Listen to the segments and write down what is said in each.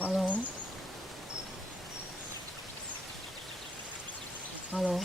Hello? Hello?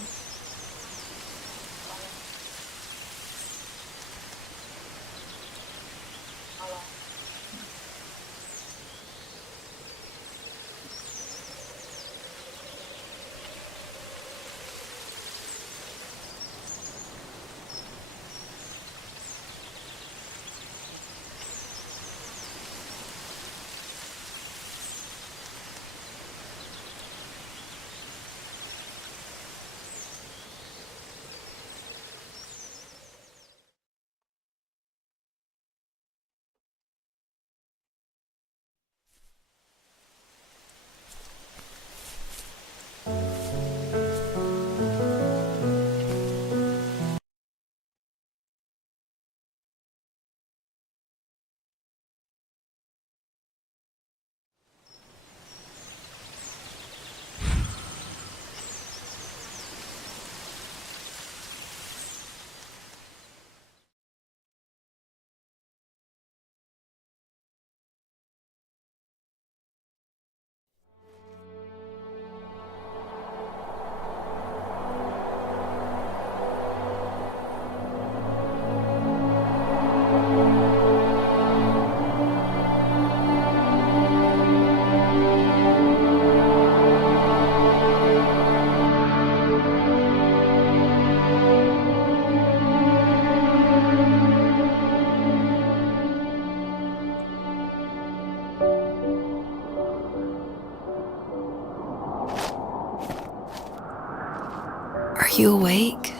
Are you awake?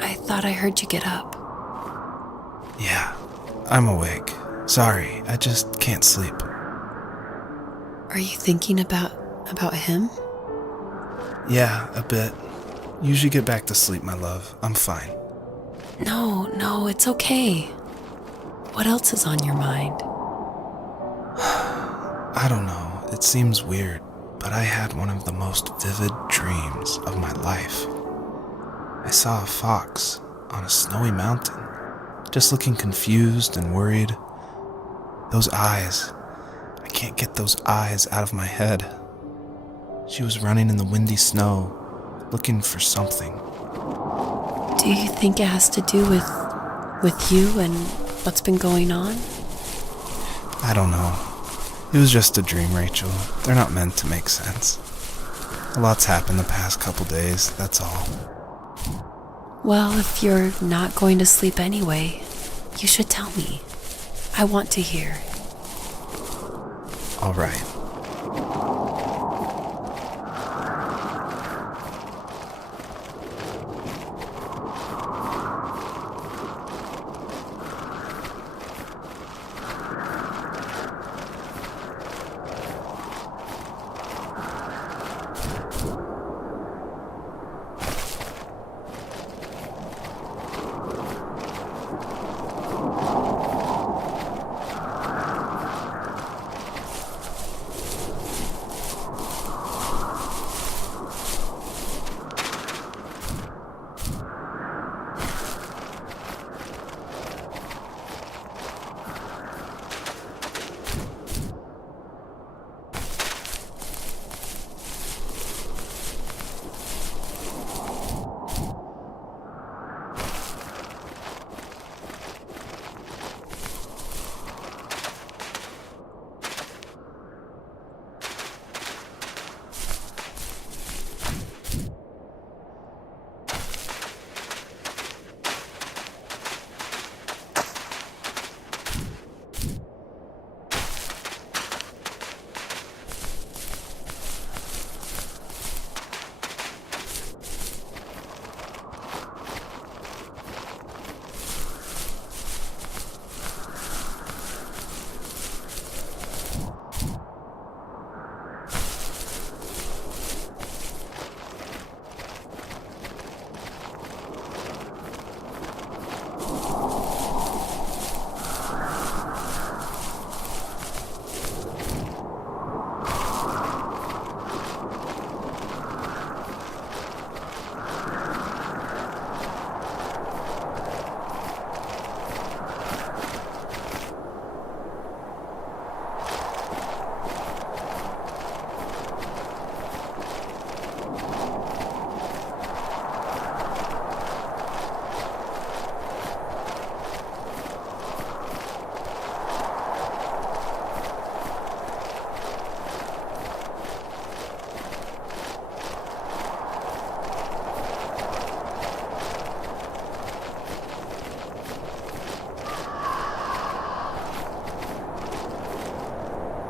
I thought I heard you get up. Yeah, I'm awake. Sorry, I just can't sleep. Are you thinking about him? Yeah, a bit. Usually get back to sleep, my love. I'm fine. No, it's okay. What else is on your mind? I don't know, it seems weird, but I had one of the most vivid dreams of my life. I saw a fox on a snowy mountain, just looking confused and worried. Those eyes, I can't get those eyes out of my head. She was running in the windy snow, looking for something. Do you think it has to do with you and what's been going on? I don't know. It was just a dream, Rachel. They're not meant to make sense. A lot's happened the past couple days, that's all. Well, if you're not going to sleep anyway, you should tell me. I want to hear. All right.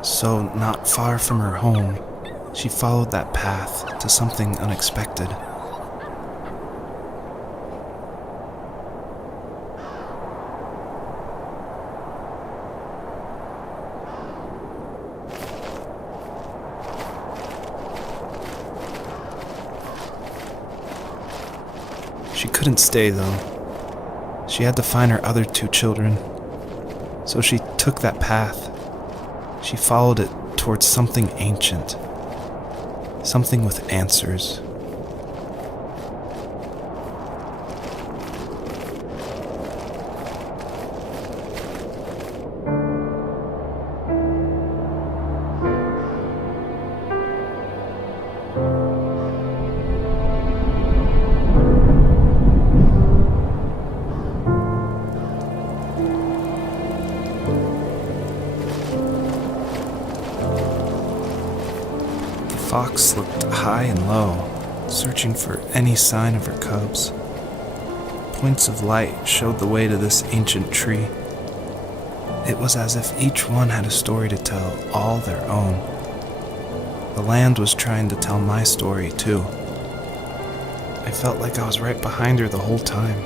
So, not far from her home, she followed that path to something unexpected. She couldn't stay, though. She had to find her other 2 children. So she took that path. She followed it towards something ancient. Something with answers. The fox looked high and low, searching for any sign of her cubs. Points of light showed the way to this ancient tree. It was as if each one had a story to tell, all their own. The land was trying to tell my story, too. I felt like I was right behind her the whole time.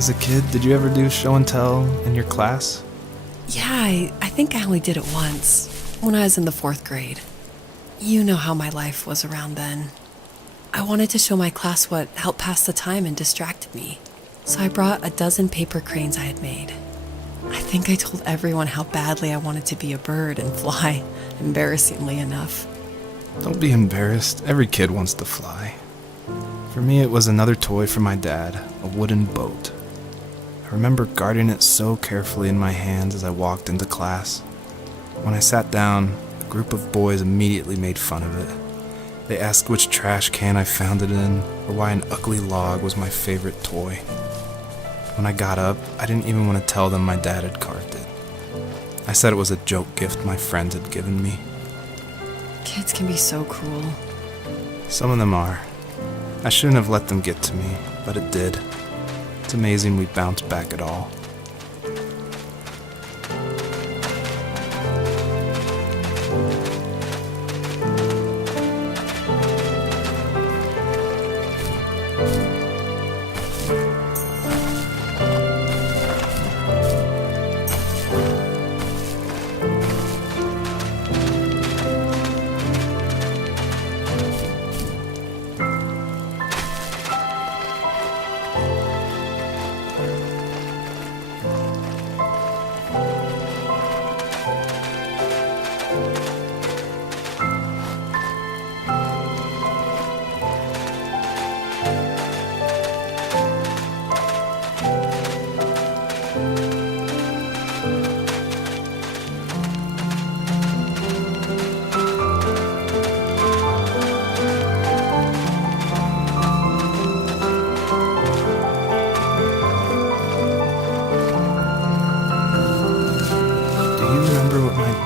As a kid, did you ever do show and tell in your class? Yeah, I think I only did it once, when I was in the 4th grade. You know how my life was around then. I wanted to show my class what helped pass the time and distracted me. So I brought a dozen paper cranes I had made. I think I told everyone how badly I wanted to be a bird and fly, embarrassingly enough. Don't be embarrassed. Every kid wants to fly. For me, it was another toy from my dad, a wooden boat. I remember guarding it so carefully in my hands as I walked into class. When I sat down, a group of boys immediately made fun of it. They asked which trash can I found it in, or why an ugly log was my favorite toy. When I got up, I didn't even want to tell them my dad had carved it. I said it was a joke gift my friends had given me. Kids can be so cruel. Some of them are. I shouldn't have let them get to me, but it did. It's amazing we bounced back at all.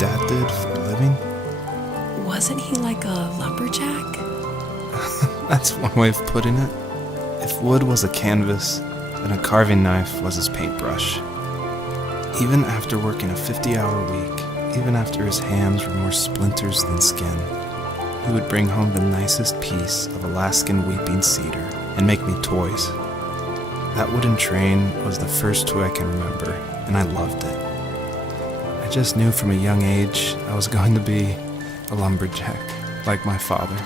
Dad did for a living? Wasn't he like a lumberjack? That's one way of putting it. If wood was a canvas, then a carving knife was his paintbrush. Even after working a 50-hour week, even after his hands were more splinters than skin, he would bring home the nicest piece of Alaskan weeping cedar and make me toys. That wooden train was the first toy I can remember, and I loved it. I just knew from a young age I was going to be a lumberjack, like my father.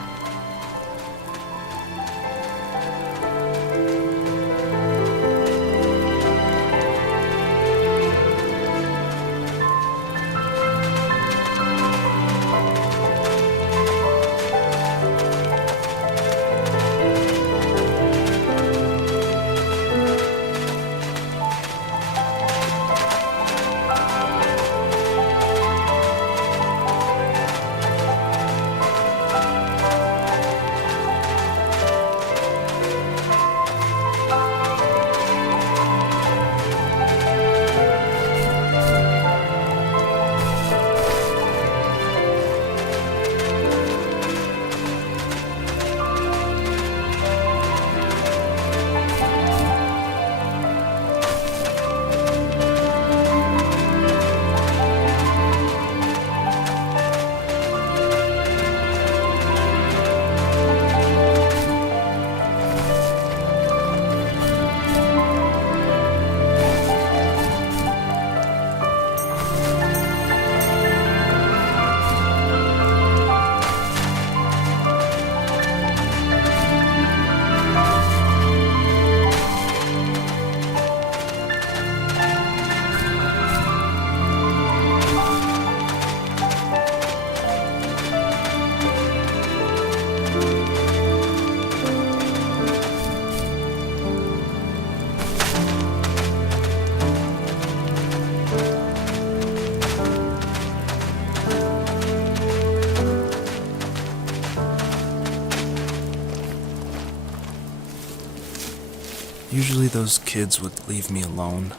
Usually those kids would leave me alone,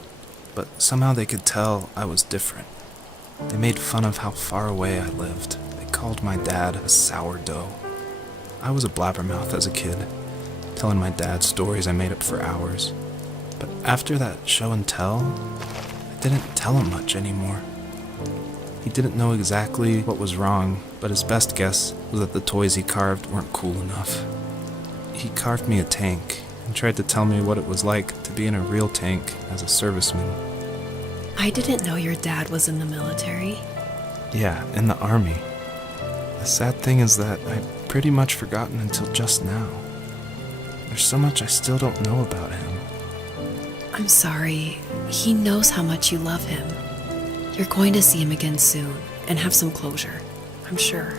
but somehow they could tell I was different. They made fun of how far away I lived. They called my dad a sourdough. I was a blabbermouth as a kid, telling my dad stories I made up for hours. But after that show and tell, I didn't tell him much anymore. He didn't know exactly what was wrong, but his best guess was that the toys he carved weren't cool enough. He carved me a tank and tried to tell me what it was like to be in a real tank as a serviceman. I didn't know your dad was in the military. Yeah, in the army. The sad thing is that I'd pretty much forgotten until just now. There's so much I still don't know about him. I'm sorry. He knows how much you love him. You're going to see him again soon and have some closure, I'm sure.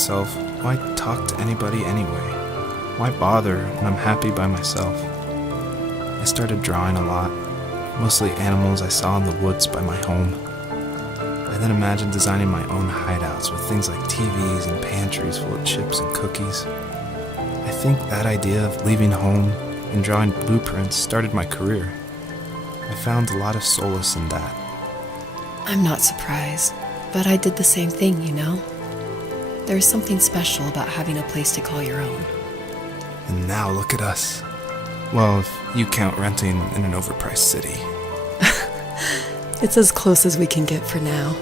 myself, why talk to anybody anyway? Why bother when I'm happy by myself? I started drawing a lot, mostly animals I saw in the woods by my home. I then imagined designing my own hideouts with things like TVs and pantries full of chips and cookies. I think that idea of leaving home and drawing blueprints started my career. I found a lot of solace in that. I'm not surprised, but I did the same thing, you know? There's something special about having a place to call your own. And now look at us. Well, if you count renting in an overpriced city. It's as close as we can get for now.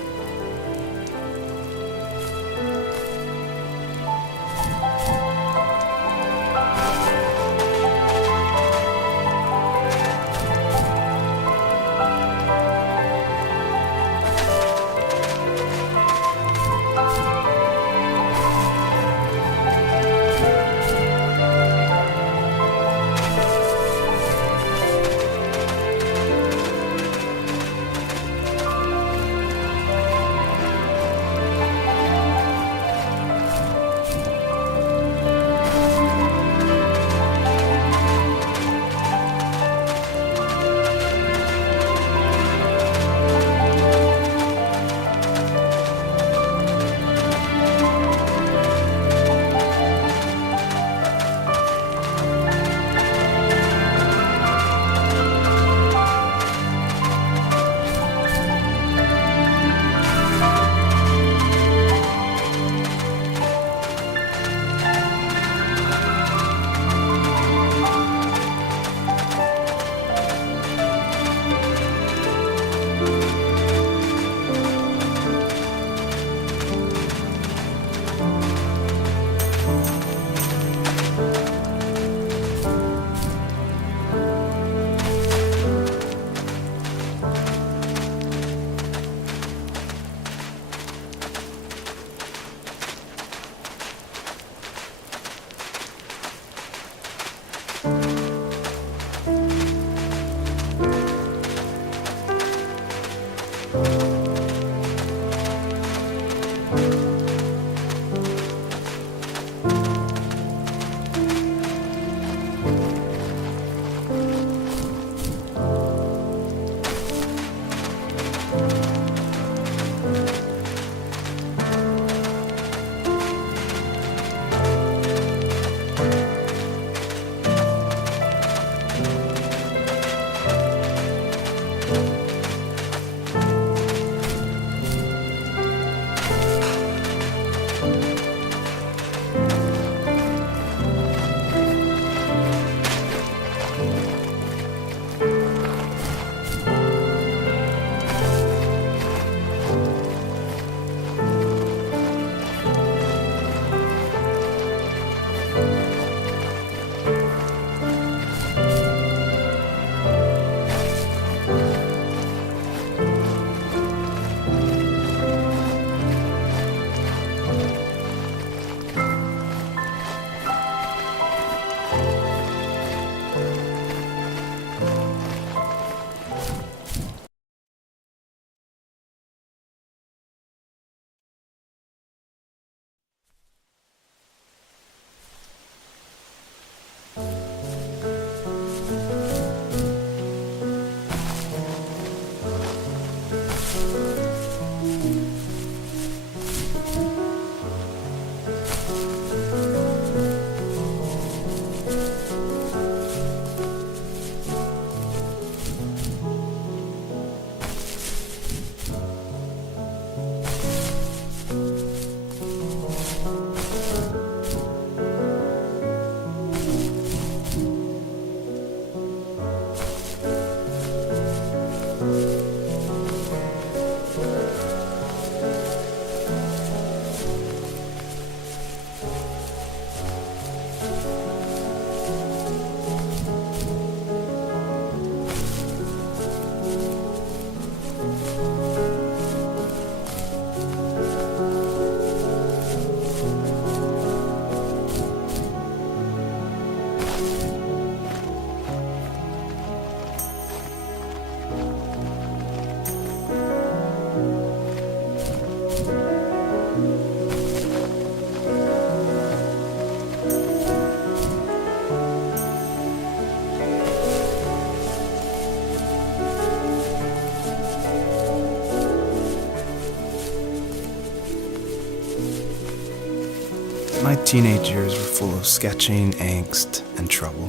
teenage years were full of sketching, angst, and trouble.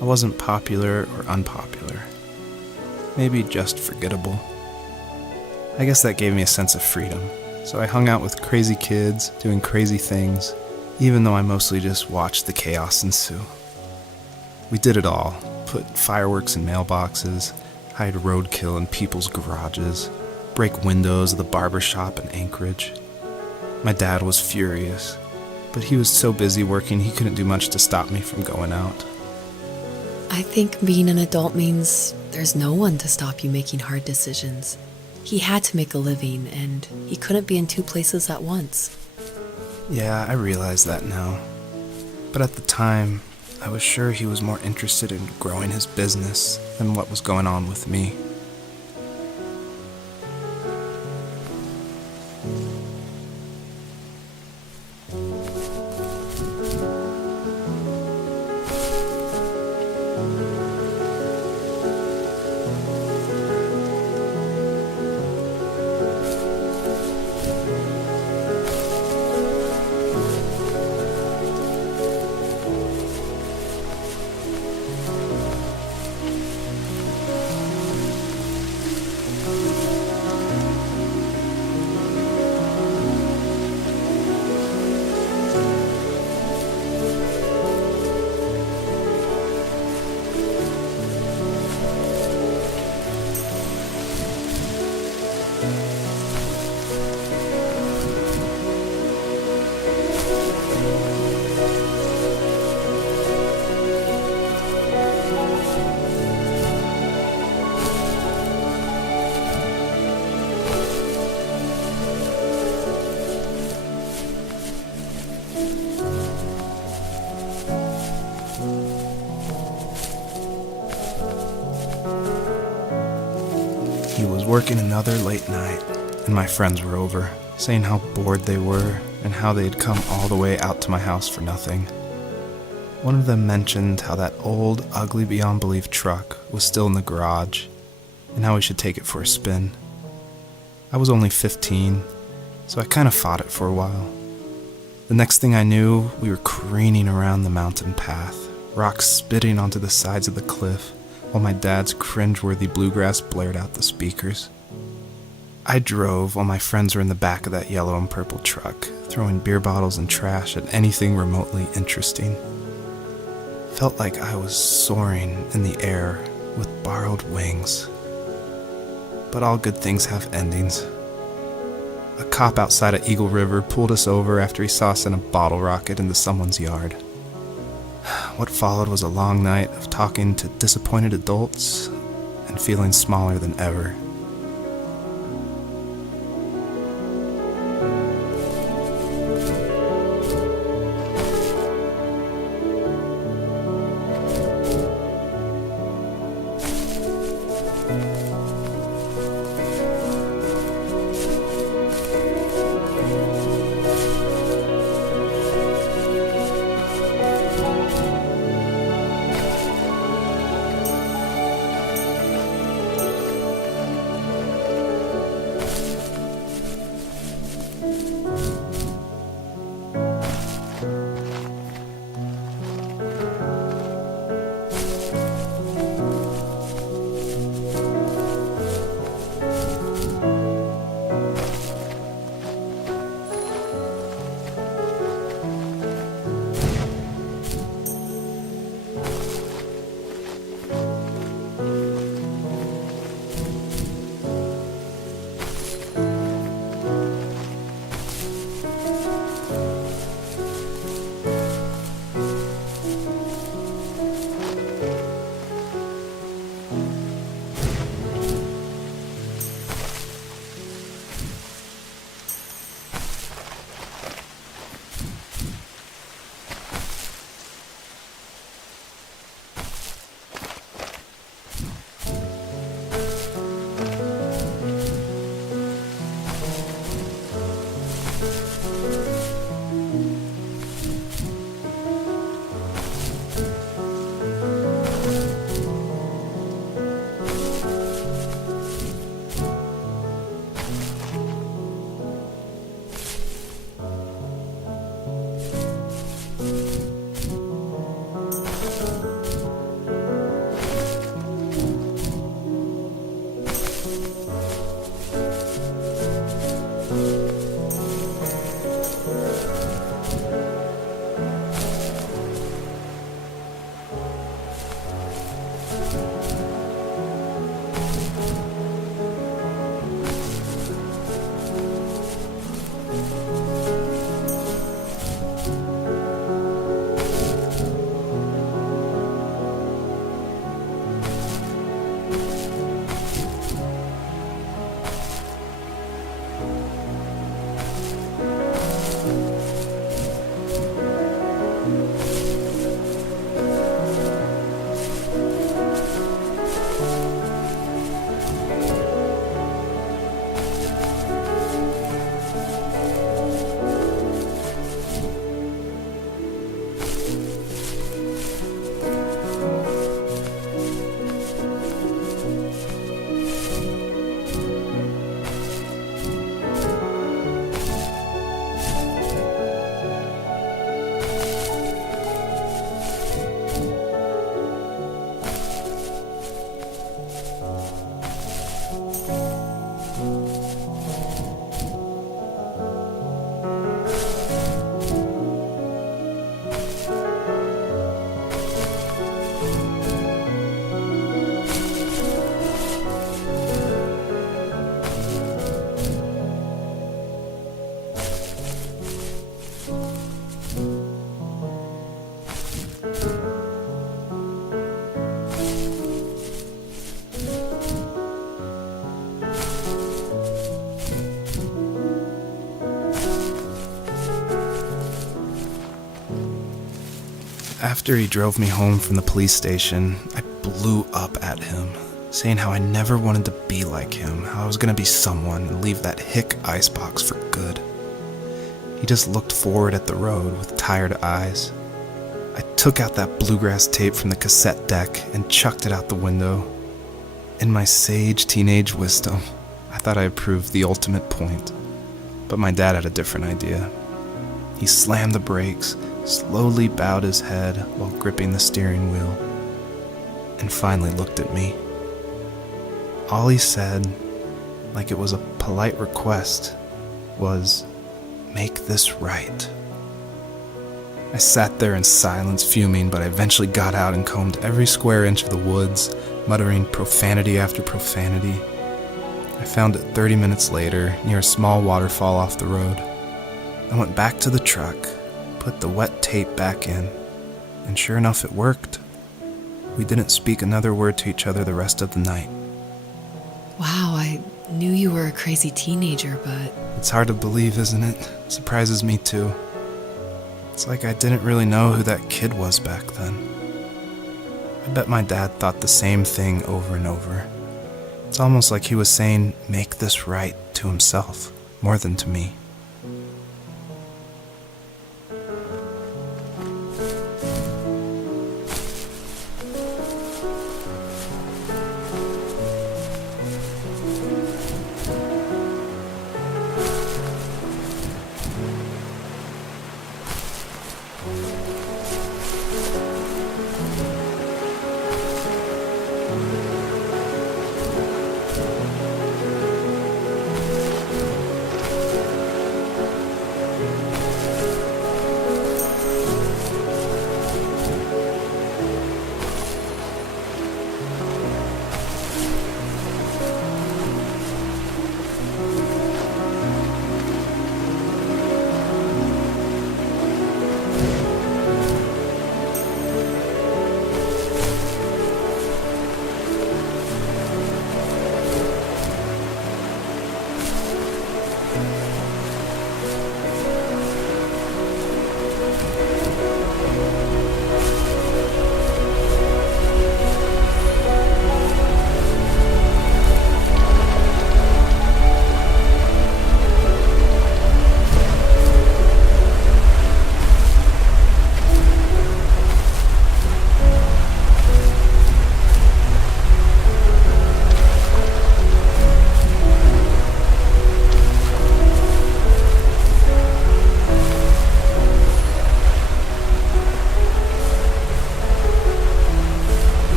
I wasn't popular or unpopular. Maybe just forgettable. I guess that gave me a sense of freedom, so I hung out with crazy kids, doing crazy things, even though I mostly just watched the chaos ensue. We did it all. Put fireworks in mailboxes, hide roadkill in people's garages, break windows of the barber shop in Anchorage. My dad was furious, but he was so busy working he couldn't do much to stop me from going out. I think being an adult means there's no one to stop you making hard decisions. He had to make a living, and he couldn't be in two places at once. Yeah, I realize that now. But at the time, I was sure he was more interested in growing his business than what was going on with me. He was working another late night, and my friends were over, saying how bored they were and how they had come all the way out to my house for nothing. One of them mentioned how that old, ugly beyond belief truck was still in the garage, and how we should take it for a spin. I was only 15, so I kind of fought it for a while. The next thing I knew, we were careening around the mountain path, rocks spitting onto the sides of the cliff, while my dad's cringeworthy bluegrass blared out the speakers. I drove while my friends were in the back of that yellow and purple truck, throwing beer bottles and trash at anything remotely interesting. Felt like I was soaring in the air with borrowed wings. But all good things have endings. A cop outside of Eagle River pulled us over after he saw us in a bottle rocket into someone's yard. What followed was a long night of talking to disappointed adults and feeling smaller than ever. After he drove me home from the police station, I blew up at him, saying how I never wanted to be like him, how I was going to be someone and leave that hick icebox for good. He just looked forward at the road with tired eyes. I took out that bluegrass tape from the cassette deck and chucked it out the window. In my sage teenage wisdom, I thought I had proved the ultimate point, but my dad had a different idea. He slammed the brakes, slowly bowed his head while gripping the steering wheel, and finally looked at me. All he said, like it was a polite request, was, "Make this right." I sat there in silence, fuming, but I eventually got out and combed every square inch of the woods, muttering profanity after profanity. I found it 30 minutes later, near a small waterfall off the road. I went back to the truck, put the wet tape back in, and sure enough, it worked. We didn't speak another word to each other the rest of the night. Wow, I knew you were a crazy teenager, but... It's hard to believe, isn't it? Surprises me too. It's like I didn't really know who that kid was back then. I bet my dad thought the same thing over and over. It's almost like he was saying, "Make this right," to himself, more than to me.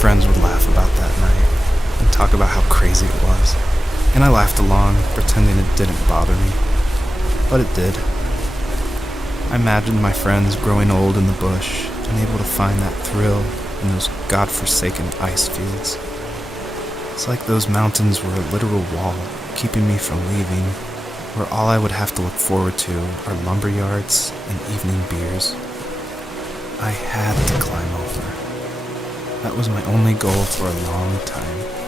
friends would laugh about that night and talk about how crazy it was. And I laughed along, pretending it didn't bother me. But it did. I imagined my friends growing old in the bush and able to find that thrill in those godforsaken ice fields. It's like those mountains were a literal wall keeping me from leaving, where all I would have to look forward to are lumber yards and evening beers. I had to climb over. That was my only goal for a long time.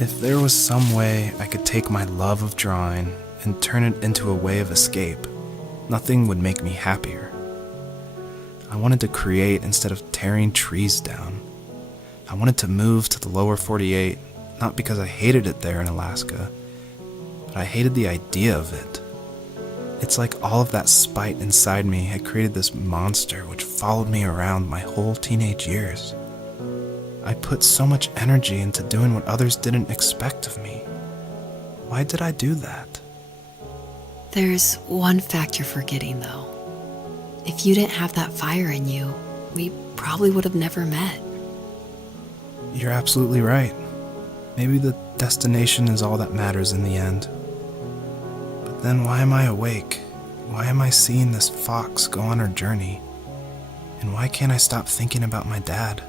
If there was some way I could take my love of drawing and turn it into a way of escape, nothing would make me happier. I wanted to create instead of tearing trees down. I wanted to move to the lower 48, not because I hated it there in Alaska, but I hated the idea of it. It's like all of that spite inside me had created this monster which followed me around my whole teenage years. I put so much energy into doing what others didn't expect of me. Why did I do that? There's one fact you're forgetting, though. If you didn't have that fire in you, we probably would have never met. You're absolutely right. Maybe the destination is all that matters in the end. But then why am I awake? Why am I seeing this fox go on her journey? And why can't I stop thinking about my dad?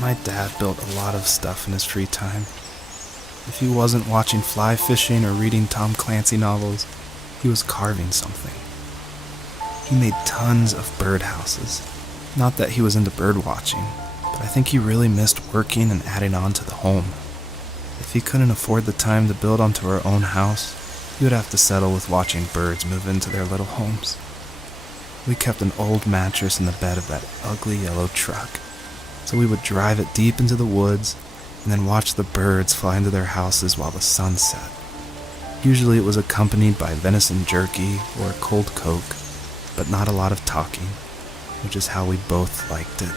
My dad built a lot of stuff in his free time. If he wasn't watching fly fishing or reading Tom Clancy novels, He was carving something. He made tons of birdhouses. Not that he was into bird watching, but I think he really missed working and adding on to the home. If he couldn't afford the time to build onto our own house, he would have to settle with watching birds move into their little homes. We kept an old mattress in the bed of that ugly yellow truck, so we would drive it deep into the woods and then watch the birds fly into their houses while the sun set. Usually it was accompanied by venison jerky or a cold Coke, but not a lot of talking, which is how we both liked it.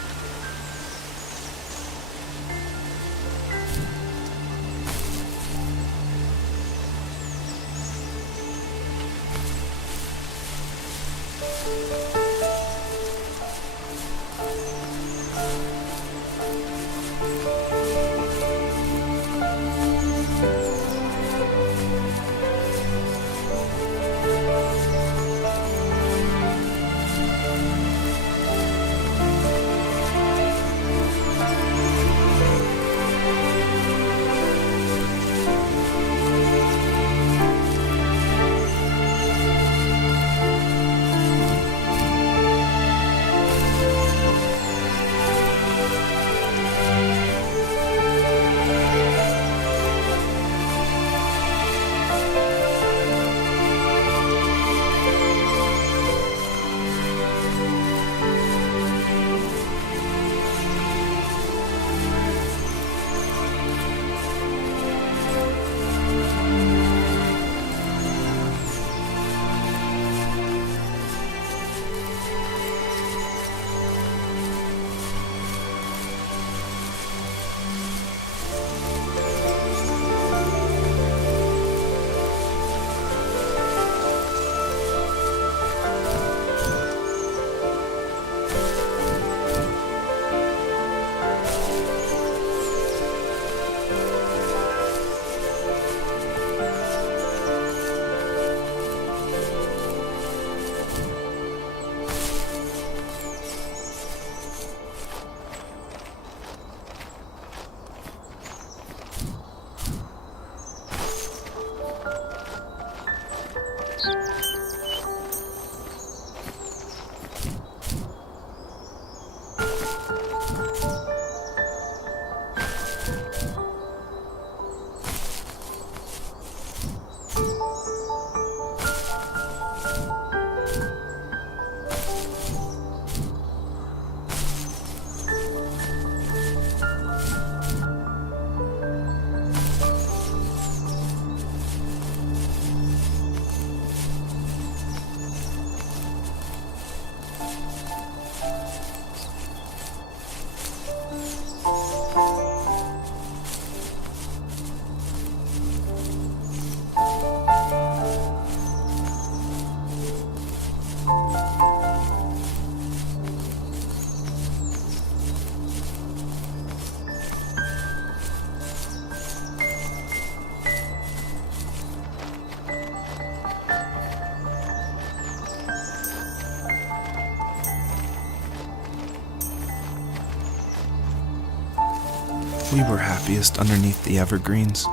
We were happiest underneath the evergreens.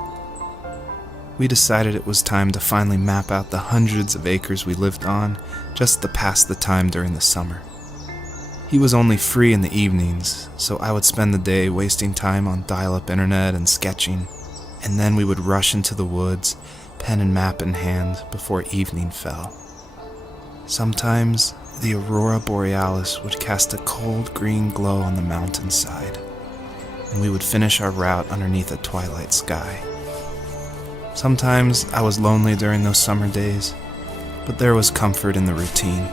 We decided it was time to finally map out the hundreds of acres we lived on just to pass the time during the summer. He was only free in the evenings, so I would spend the day wasting time on dial-up internet and sketching, and then we would rush into the woods, pen and map in hand, before evening fell. Sometimes the aurora borealis would cast a cold green glow on the mountainside, and we would finish our route underneath a twilight sky. Sometimes I was lonely during those summer days, but there was comfort in the routine.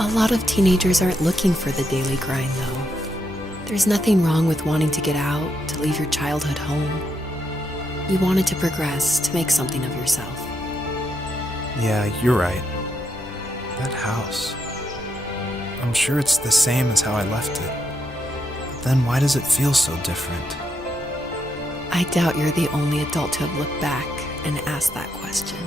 A lot of teenagers aren't looking for the daily grind, though. There's nothing wrong with wanting to get out, to leave your childhood home. You wanted to progress, to make something of yourself. Yeah, you're right. That house. I'm sure it's the same as how I left it. But then why does it feel so different? I doubt you're the only adult to have looked back and asked that question.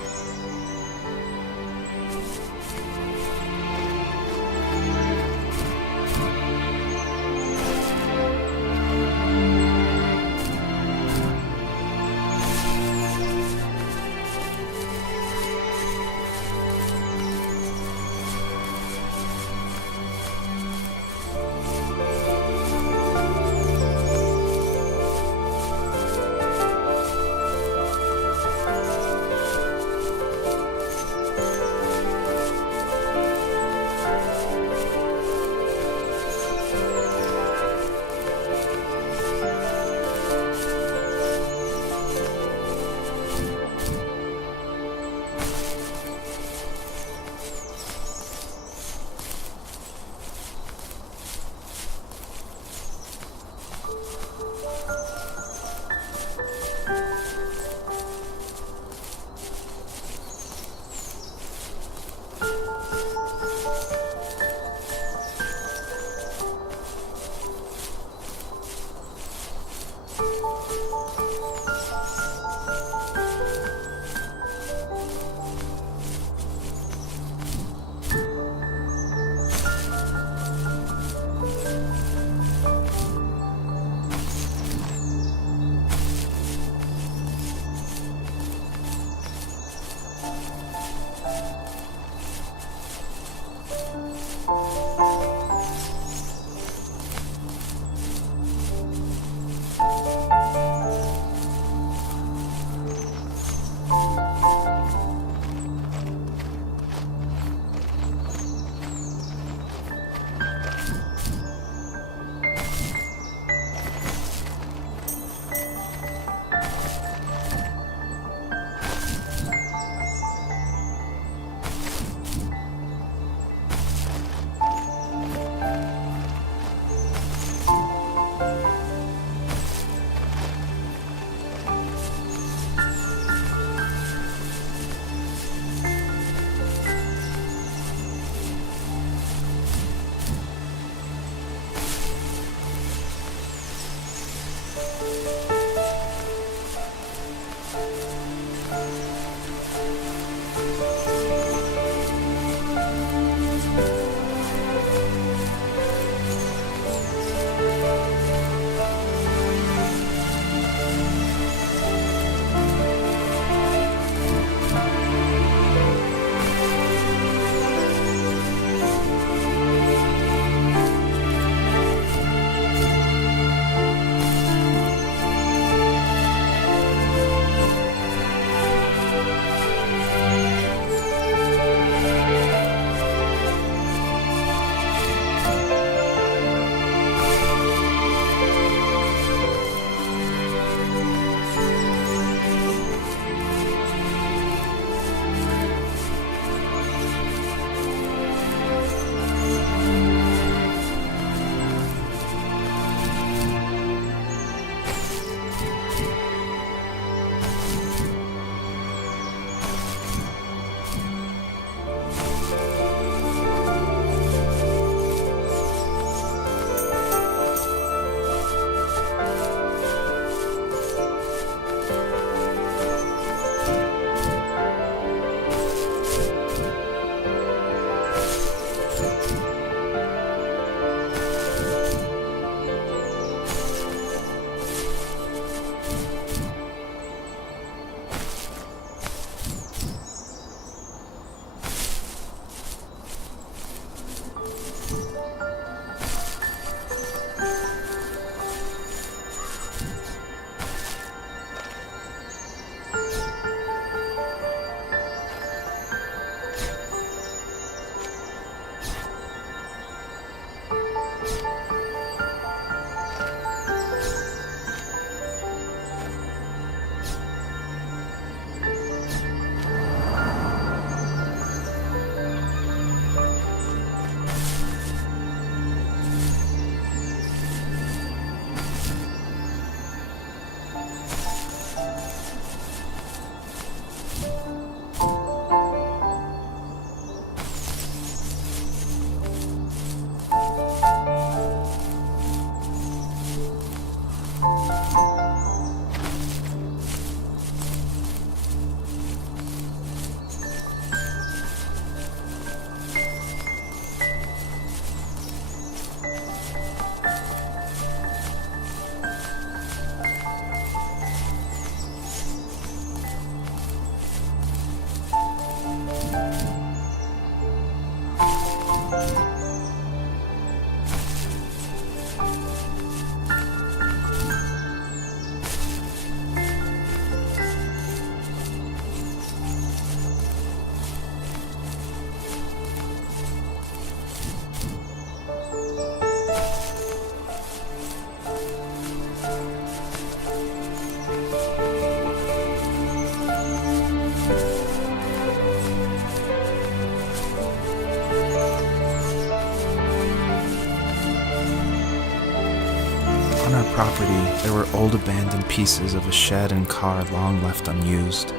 there were old abandoned pieces of a shed and car long left unused.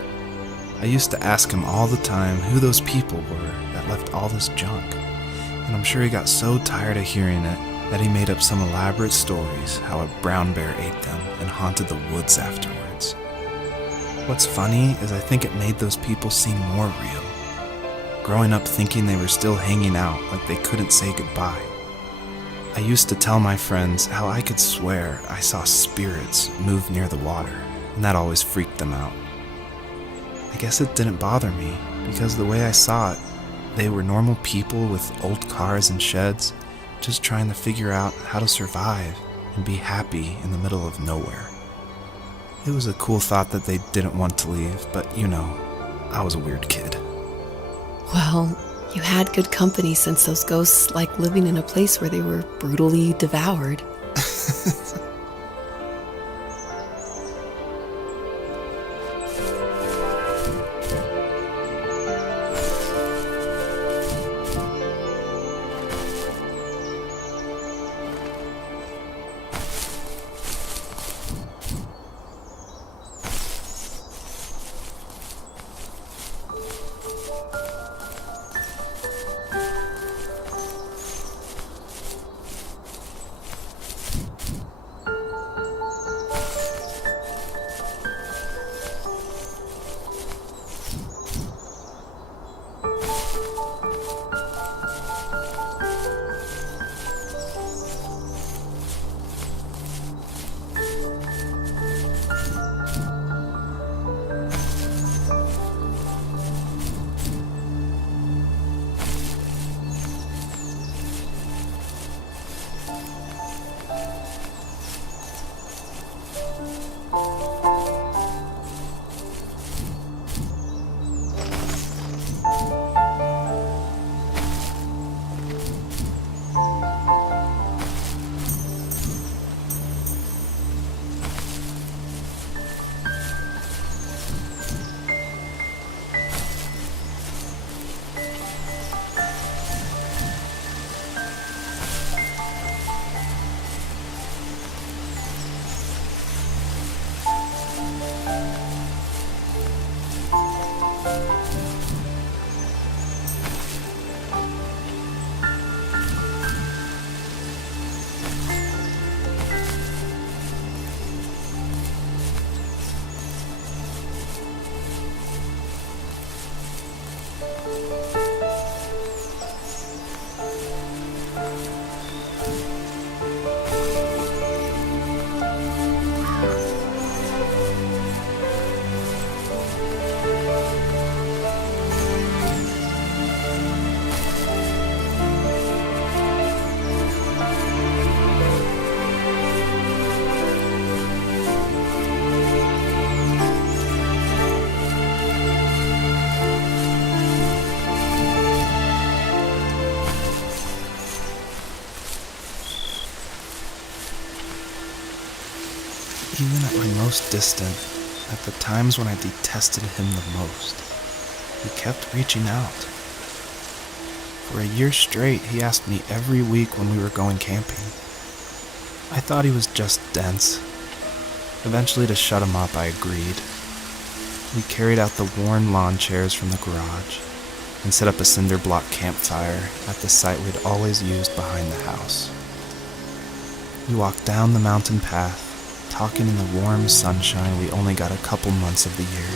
I used to ask him all the time who those people were that left all this junk, and I'm sure he got so tired of hearing it that he made up some elaborate stories how a brown bear ate them and haunted the woods afterwards. What's funny is I think it made those people seem more real, growing up thinking they were still hanging out like they couldn't say goodbye. I used to tell my friends how I could swear I saw spirits move near the water, and that always freaked them out. I guess it didn't bother me, because the way I saw it, they were normal people with old cars and sheds, just trying to figure out how to survive and be happy in the middle of nowhere. It was a cool thought that they didn't want to leave, but I was a weird kid. Well, you had good company since those ghosts like living in a place where they were brutally devoured. Even at my most distant, at the times when I detested him the most, he kept reaching out. For a year straight, he asked me every week when we were going camping. I thought he was just dense. Eventually, to shut him up, I agreed. We carried out the worn lawn chairs from the garage and set up a cinder block campfire at the site we'd always used behind the house. We walked down the mountain path, talking in the warm sunshine we only got a couple months of the year.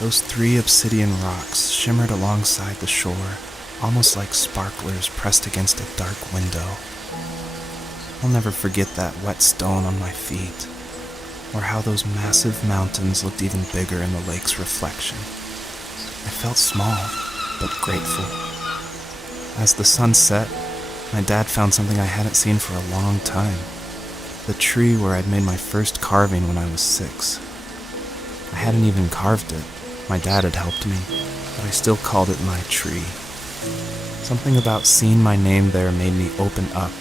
Those 3 obsidian rocks shimmered alongside the shore, almost like sparklers pressed against a dark window. I'll never forget that wet stone on my feet, or how those massive mountains looked even bigger in the lake's reflection. I felt small, but grateful. As the sun set, my dad found something I hadn't seen for a long time. The tree where I'd made my first carving when I was 6. I hadn't even carved it. My dad had helped me, but I still called it my tree. Something about seeing my name there made me open up,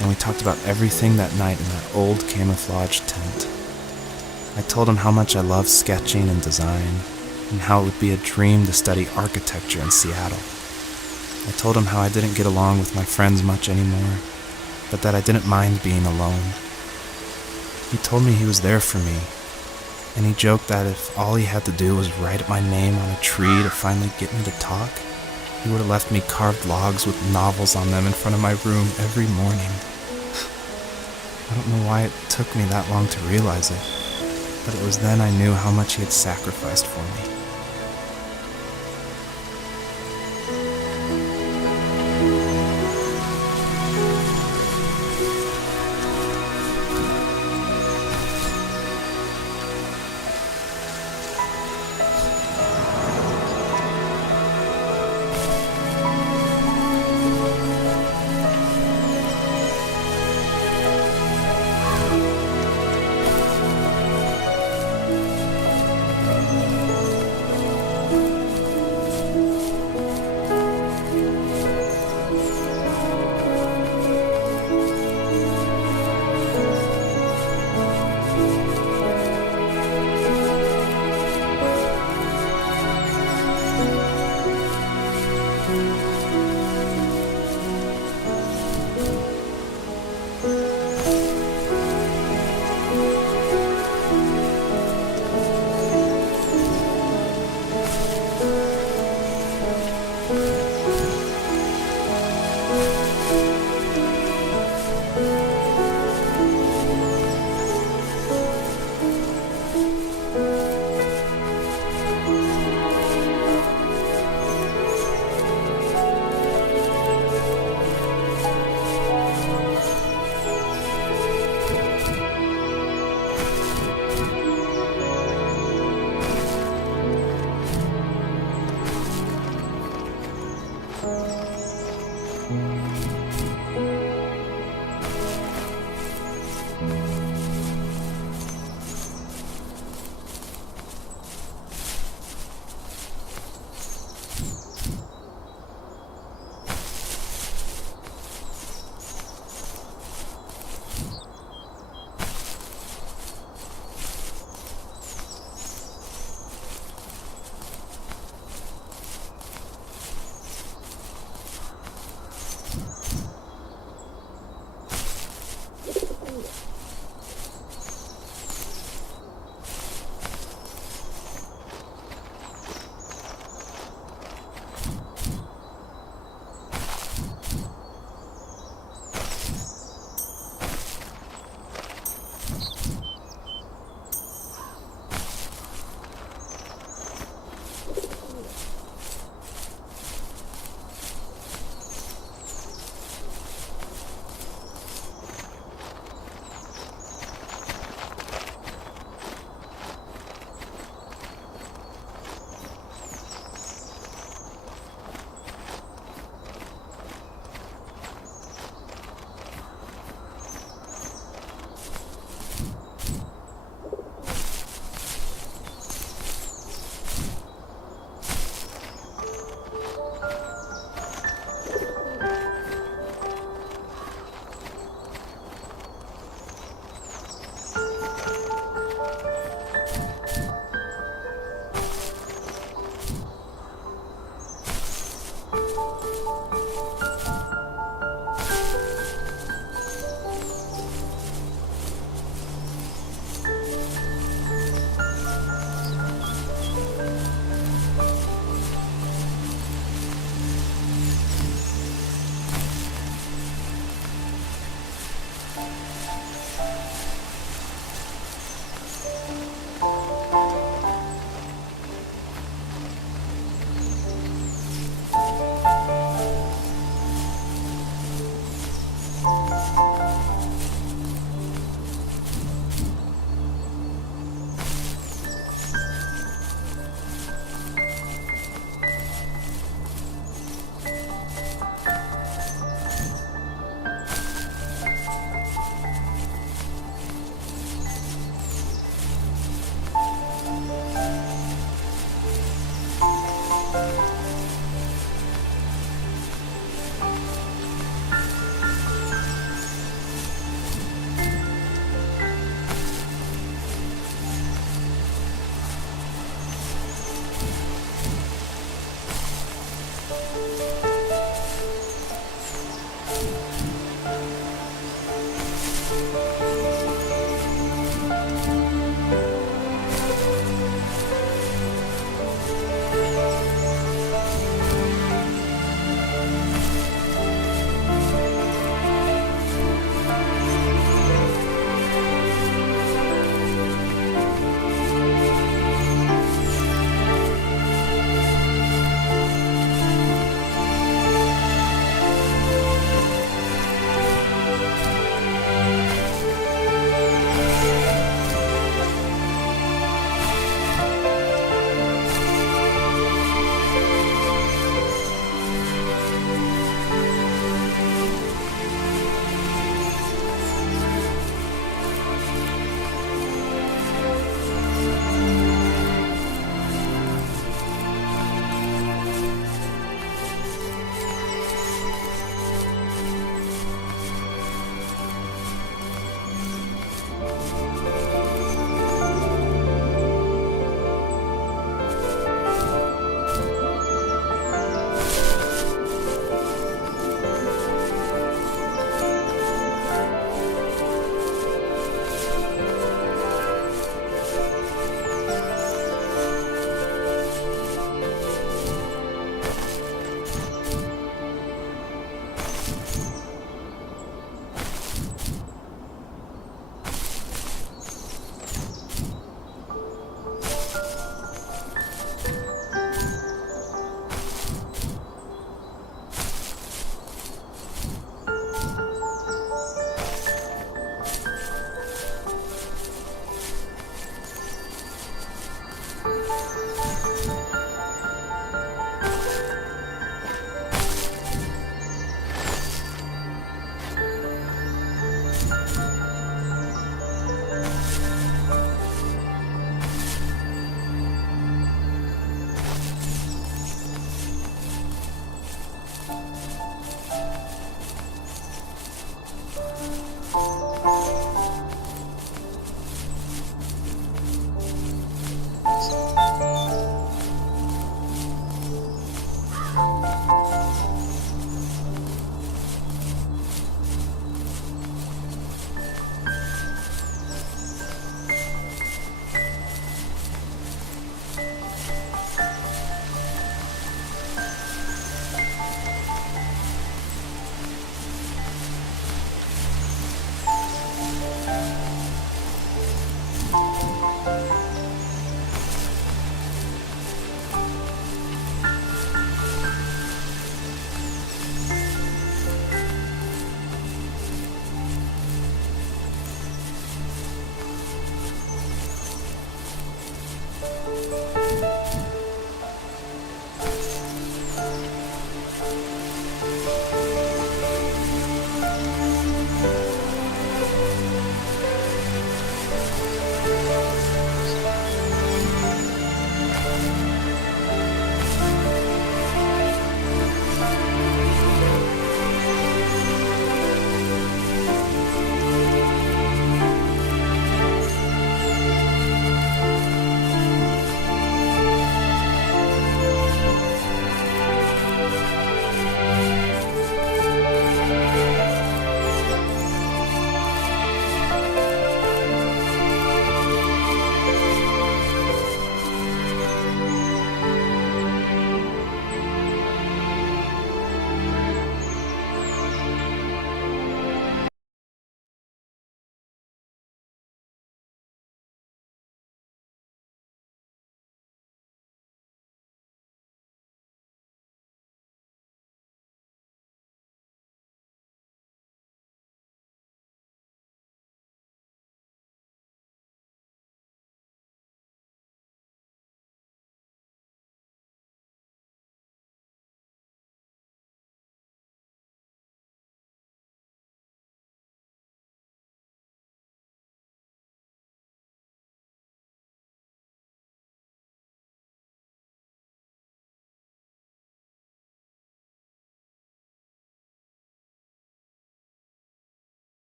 and we talked about everything that night in that old camouflage tent. I told him how much I love sketching and design, and how it would be a dream to study architecture in Seattle. I told him how I didn't get along with my friends much anymore, but that I didn't mind being alone. He told me he was there for me, and he joked that if all he had to do was write my name on a tree to finally get me to talk, he would have left me carved logs with novels on them in front of my room every morning. I don't know why it took me that long to realize it, but it was then I knew how much he had sacrificed for me.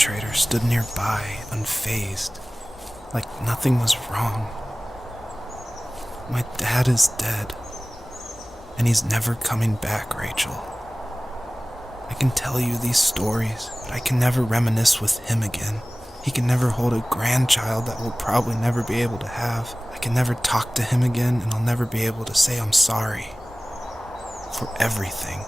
perpetrator stood nearby, unfazed, like nothing was wrong. My dad is dead, and he's never coming back, Rachel. I can tell you these stories, but I can never reminisce with him again. He can never hold a grandchild that we'll probably never be able to have. I can never talk to him again, and I'll never be able to say I'm sorry. for everything.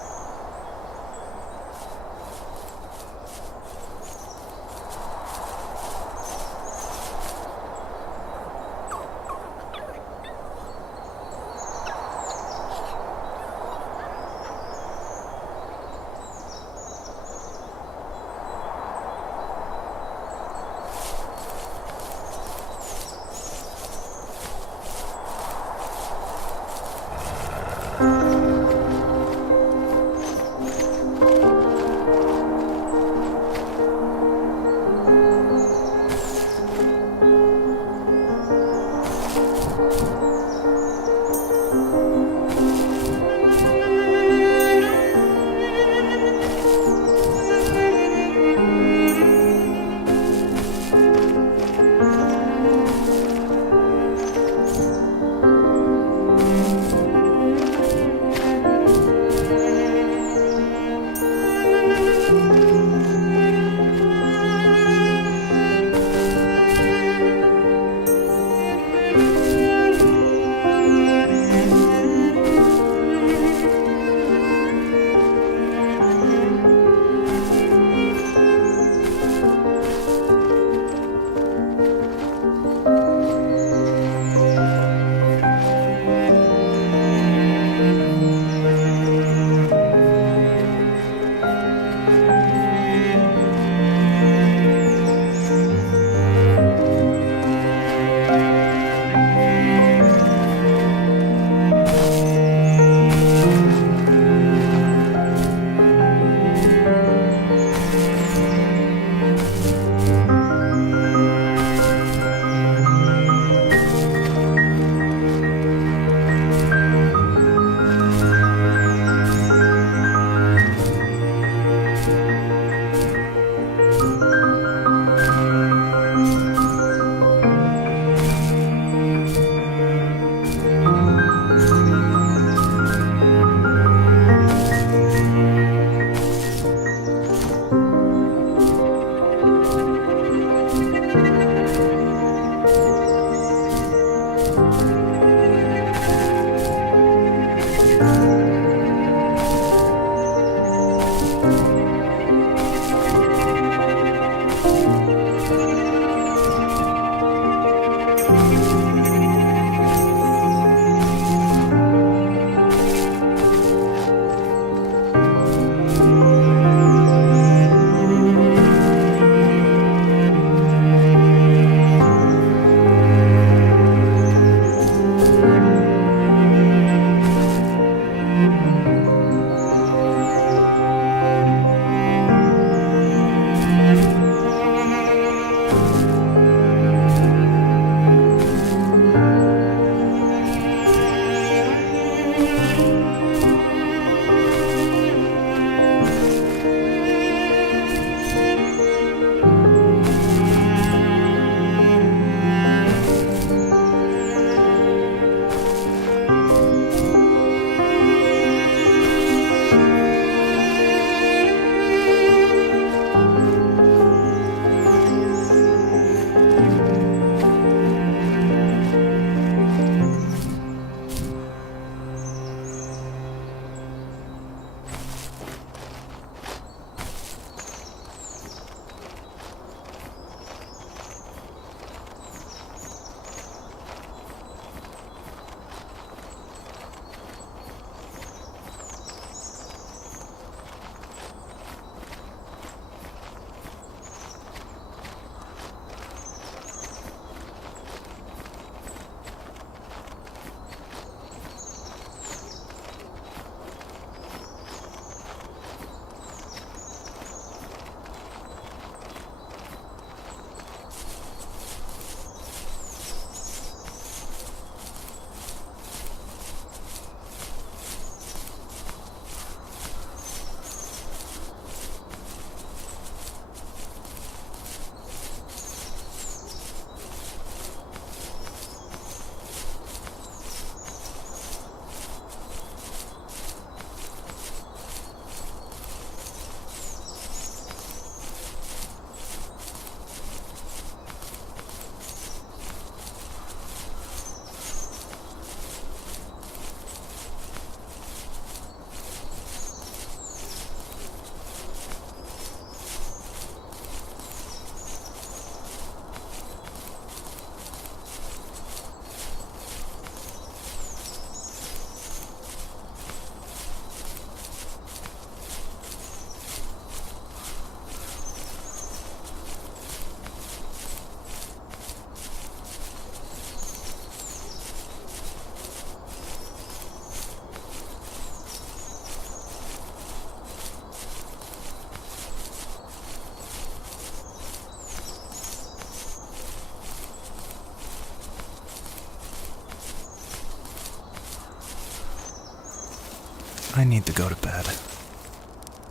I need to go to bed.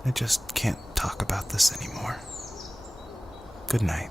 I just can't talk about this anymore. Good night.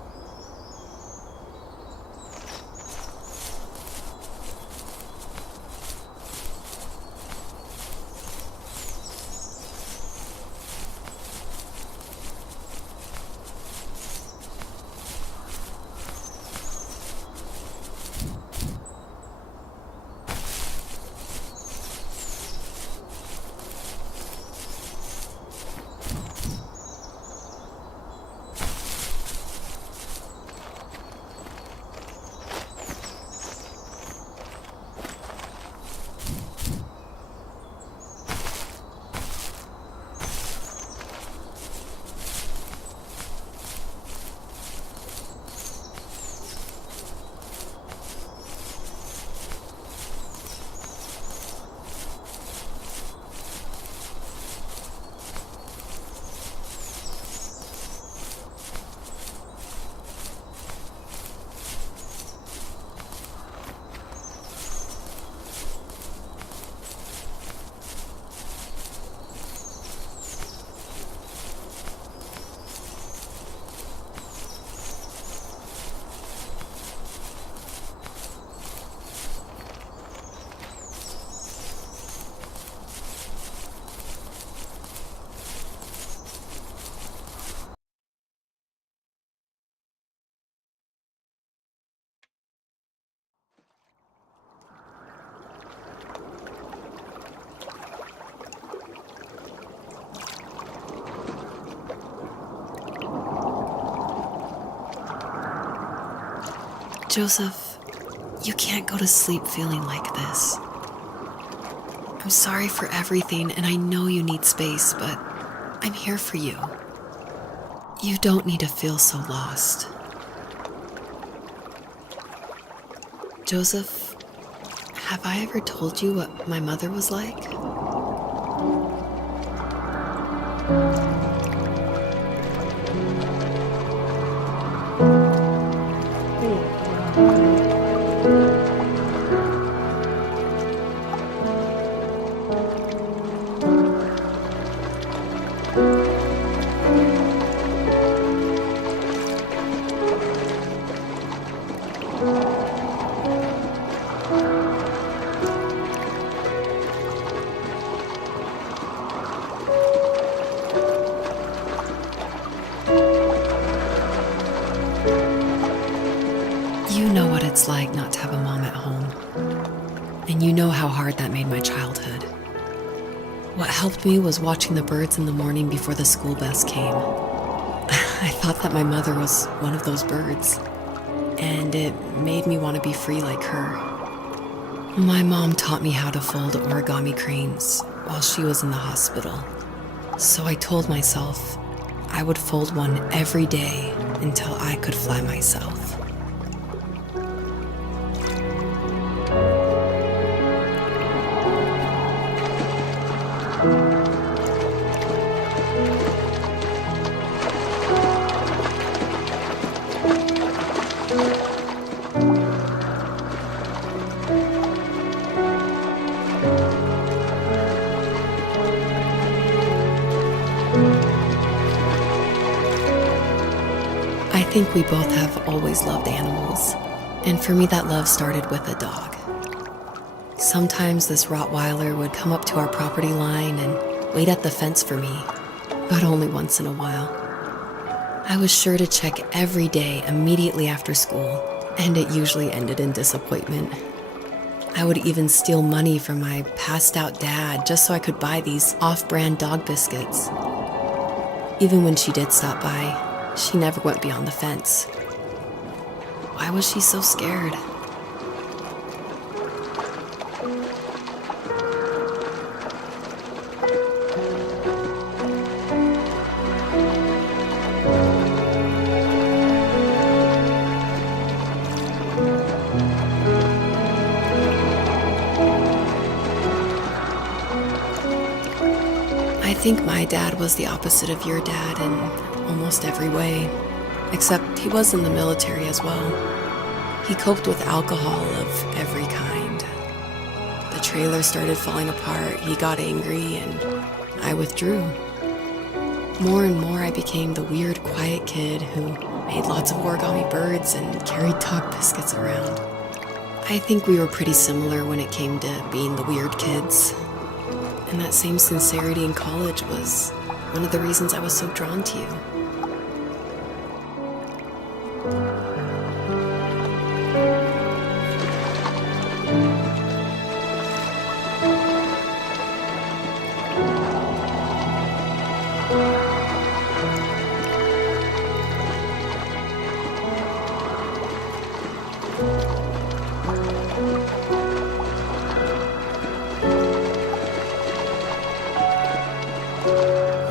Joseph, you can't go to sleep feeling like this. I'm sorry for everything, and I know you need space, but I'm here for you. You don't need to feel so lost. Joseph, have I ever told you what my mother was like? You know what it's like not to have a mom at home. And you know how hard that made my childhood. What helped me was watching the birds in the morning before the school bus came. I thought that my mother was one of those birds, and it made me want to be free like her. My mom taught me how to fold origami cranes while she was in the hospital. So I told myself I would fold one every day until I could fly myself. I think we both have always loved animals, and for me that love started with a dog. Sometimes this Rottweiler would come up to our property line and wait at the fence for me, but only once in a while. I was sure to check every day immediately after school, and it usually ended in disappointment. I would even steal money from my passed-out dad just so I could buy these off-brand dog biscuits. Even when she did stop by, she never went beyond the fence. Why was she so scared? I think my dad was the opposite of your dad in almost every way, except he was in the military as well. He coped with alcohol of every kind. The trailer started falling apart, he got angry and I withdrew. More and more, I became the weird, quiet kid who made lots of origami birds and carried dog biscuits around. I think we were pretty similar when it came to being the weird kids. And that same sincerity in college was one of the reasons I was so drawn to you.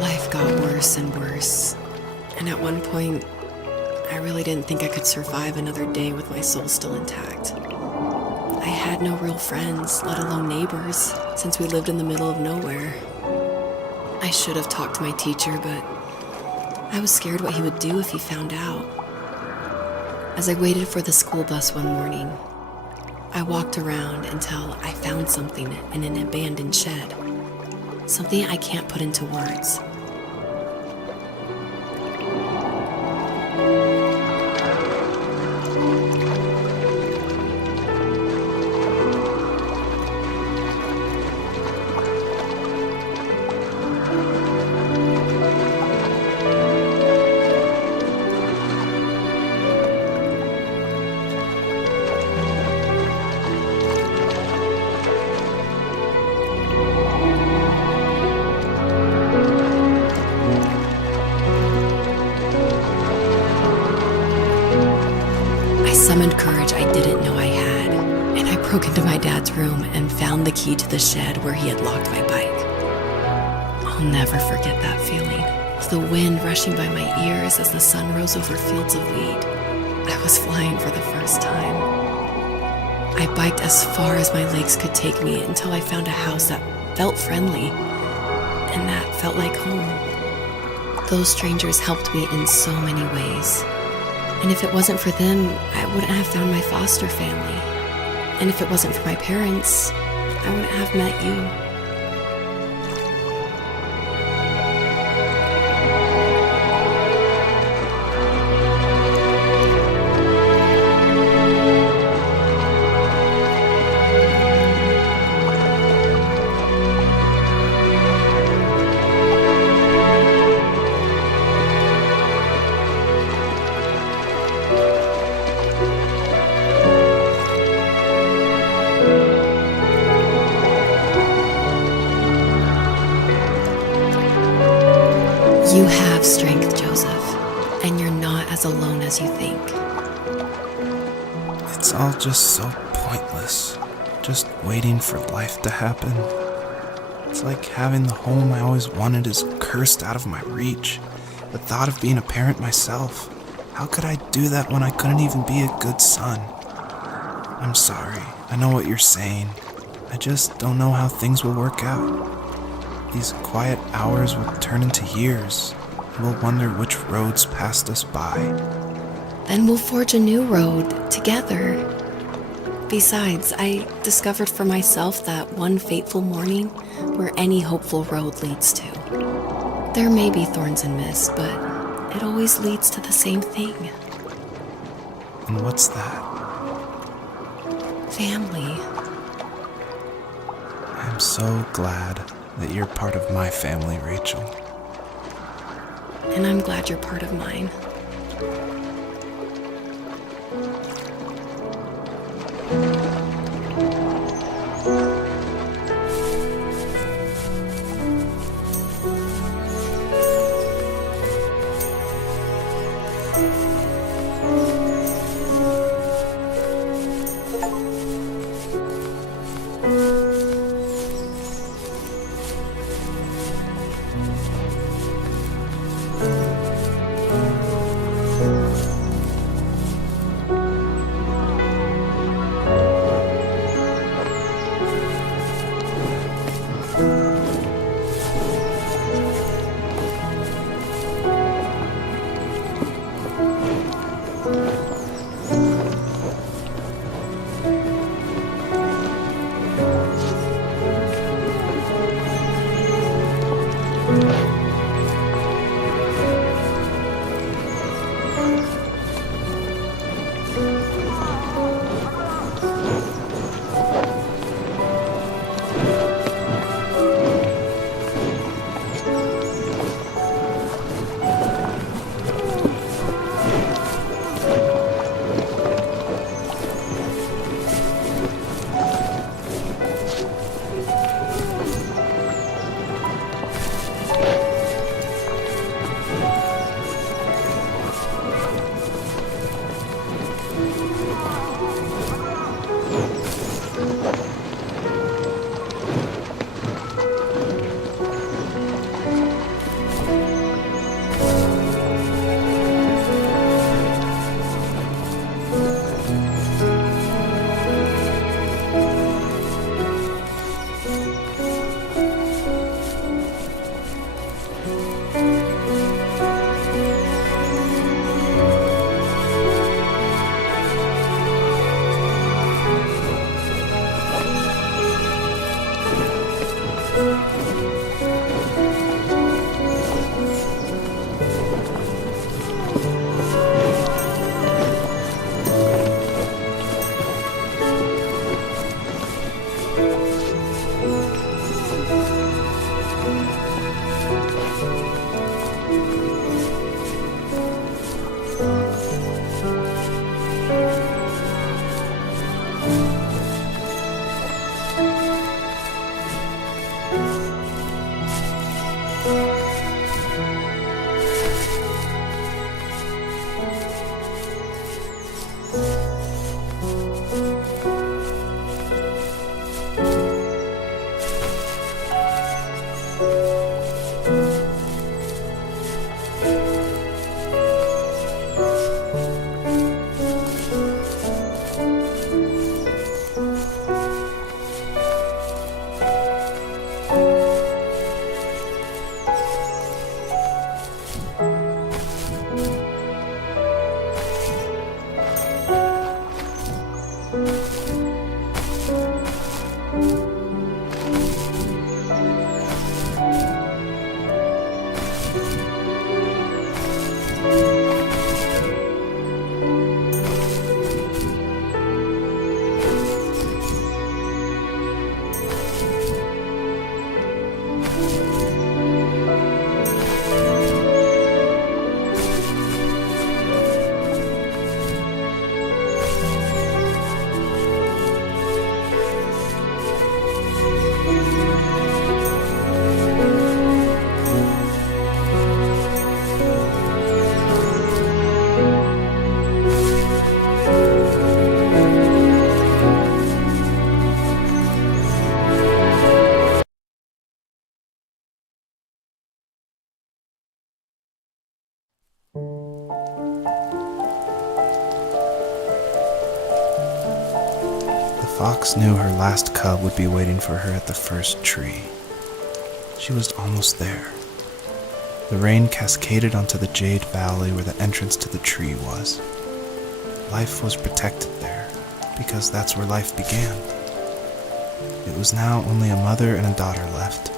Life got worse and worse, and at one point, I really didn't think I could survive another day with my soul still intact. I had no real friends, let alone neighbors, since we lived in the middle of nowhere. I should have talked to my teacher, but I was scared what he would do if he found out. As I waited for the school bus one morning, I walked around until I found something in an abandoned shed. Something I can't put into words. I summoned courage I didn't know I had, and I broke into my dad's room and found the key to the shed where he had locked my bike. I'll never forget that feeling, of the wind rushing by my ears as the sun rose over fields of wheat. I was flying for the first time. I biked as far as my legs could take me until I found a house that felt friendly, and that felt like home. Those strangers helped me in so many ways. And if it wasn't for them, I wouldn't have found my foster family. And if it wasn't for my parents, I wouldn't have met you. You have strength, Joseph, and you're not as alone as you think. It's all just so pointless. Just waiting for life to happen. It's like having the home I always wanted is cursed out of my reach. The thought of being a parent myself. How could I do that when I couldn't even be a good son? I'm sorry. I know what you're saying. I just don't know how things will work out. These quiet hours will turn into years, and we'll wonder which roads passed us by. Then we'll forge a new road together. Besides, I discovered for myself that one fateful morning where any hopeful road leads to. There may be thorns and mist, but it always leads to the same thing. And what's that? Family. I'm so glad that you're part of my family, Rachel. And I'm glad you're part of mine. fox knew her last cub would be waiting for her at the first tree. She was almost there. The rain cascaded onto the jade valley where the entrance to the tree was. Life was protected there, because that's where life began. It was now only a mother and a daughter left.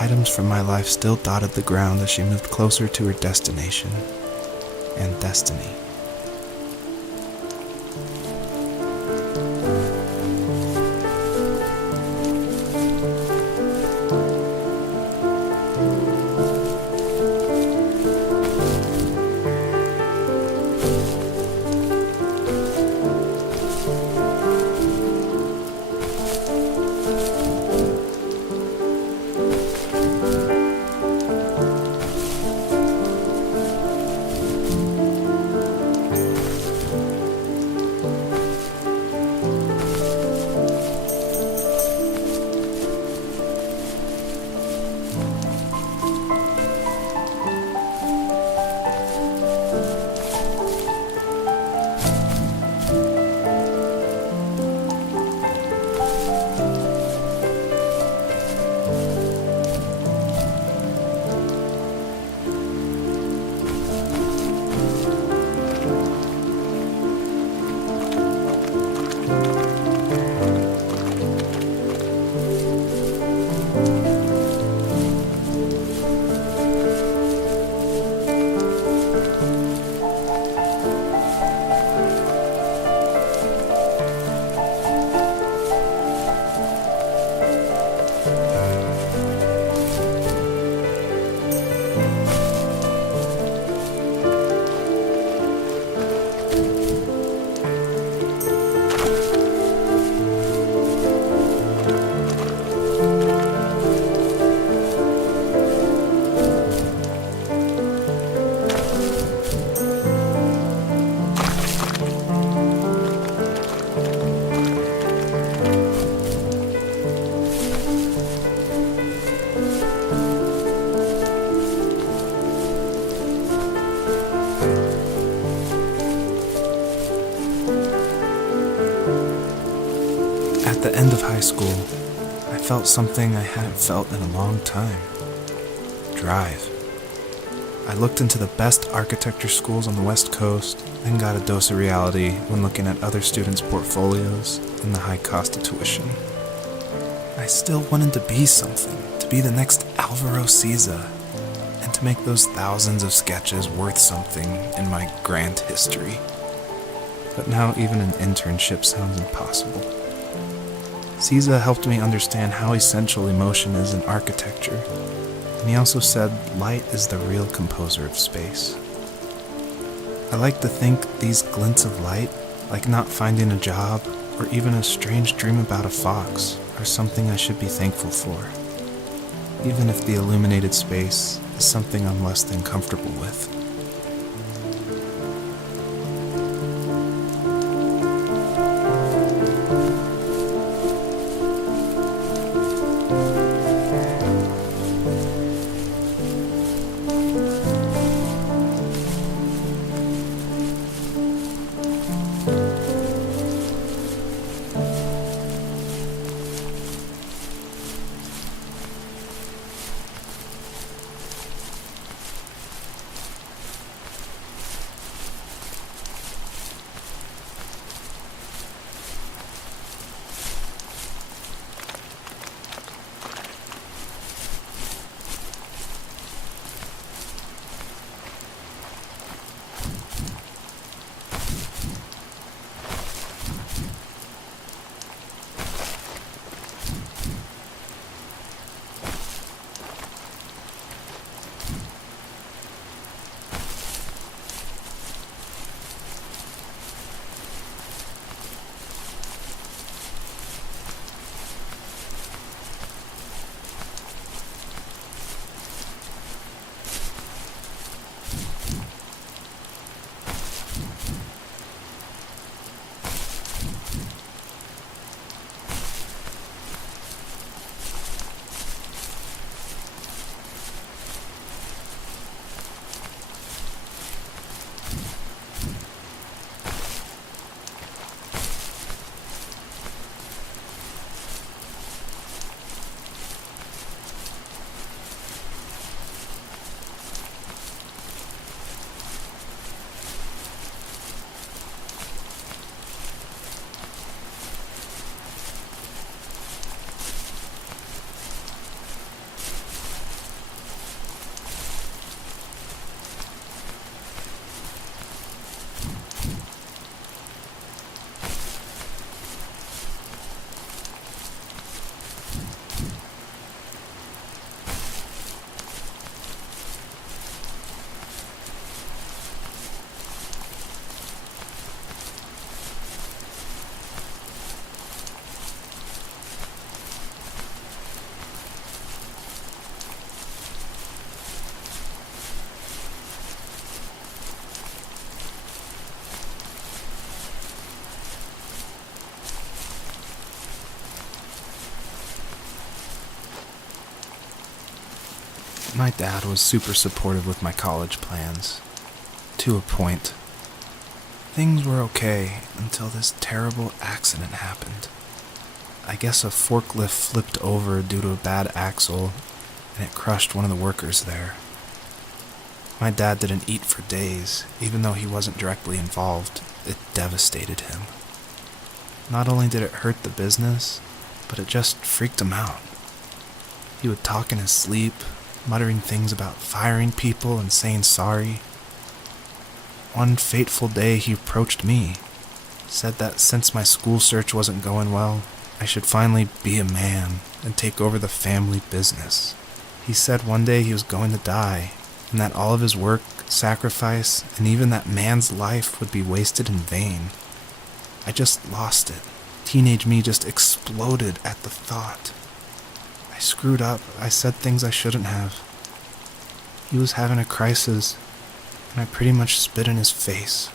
Items from my life still dotted the ground as she moved closer to her destination and destiny. At the end of high school, I felt something I hadn't felt in a long time. Drive. I looked into the best architecture schools on the West Coast, then got a dose of reality when looking at other students' portfolios and the high cost of tuition. I still wanted to be something, to be the next Alvaro Siza, and to make those thousands of sketches worth something in my grand history. But now even an internship sounds impossible. Siza helped me understand how essential emotion is in architecture, and he also said light is the real composer of space. I like to think these glints of light, like not finding a job or even a strange dream about a fox, are something I should be thankful for, even if the illuminated space is something I'm less than comfortable with. My dad was super supportive with my college plans. To a point. Things were okay until this terrible accident happened. I guess a forklift flipped over due to a bad axle, and it crushed one of the workers there. My dad didn't eat for days, even though he wasn't directly involved. It devastated him. Not only did it hurt the business, but it just freaked him out. He would talk in his sleep, muttering things about firing people and saying sorry. One fateful day he approached me, said that since my school search wasn't going well, I should finally be a man and take over the family business. He said one day he was going to die, and that all of his work, sacrifice, and even that man's life would be wasted in vain. I just lost it. Teenage me just exploded at the thought. I screwed up. I said things I shouldn't have. He was having a crisis, and I pretty much spit in his face.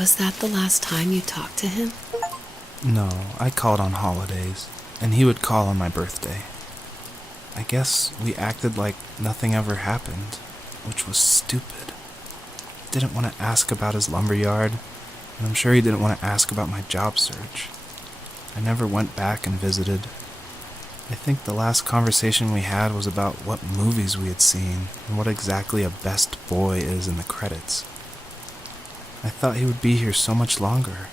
Was that the last time you talked to him? No, I called on holidays, and he would call on my birthday. I guess we acted like nothing ever happened, which was stupid. Didn't want to ask about his lumberyard, and I'm sure he didn't want to ask about my job search. I never went back and visited. I think the last conversation we had was about what movies we had seen and what exactly a best boy is in the credits. I thought he would be here so much longer.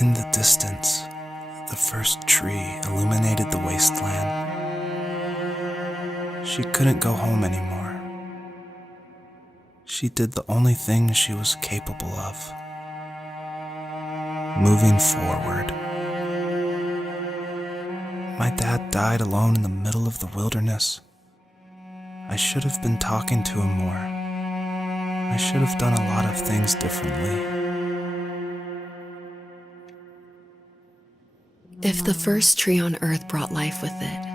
In the distance, the first tree illuminated the wasteland. She couldn't go home anymore. She did the only thing she was capable of: moving forward. My dad died alone in the middle of the wilderness. I should have been talking to him more. I should have done a lot of things differently. If the first tree on earth brought life with it,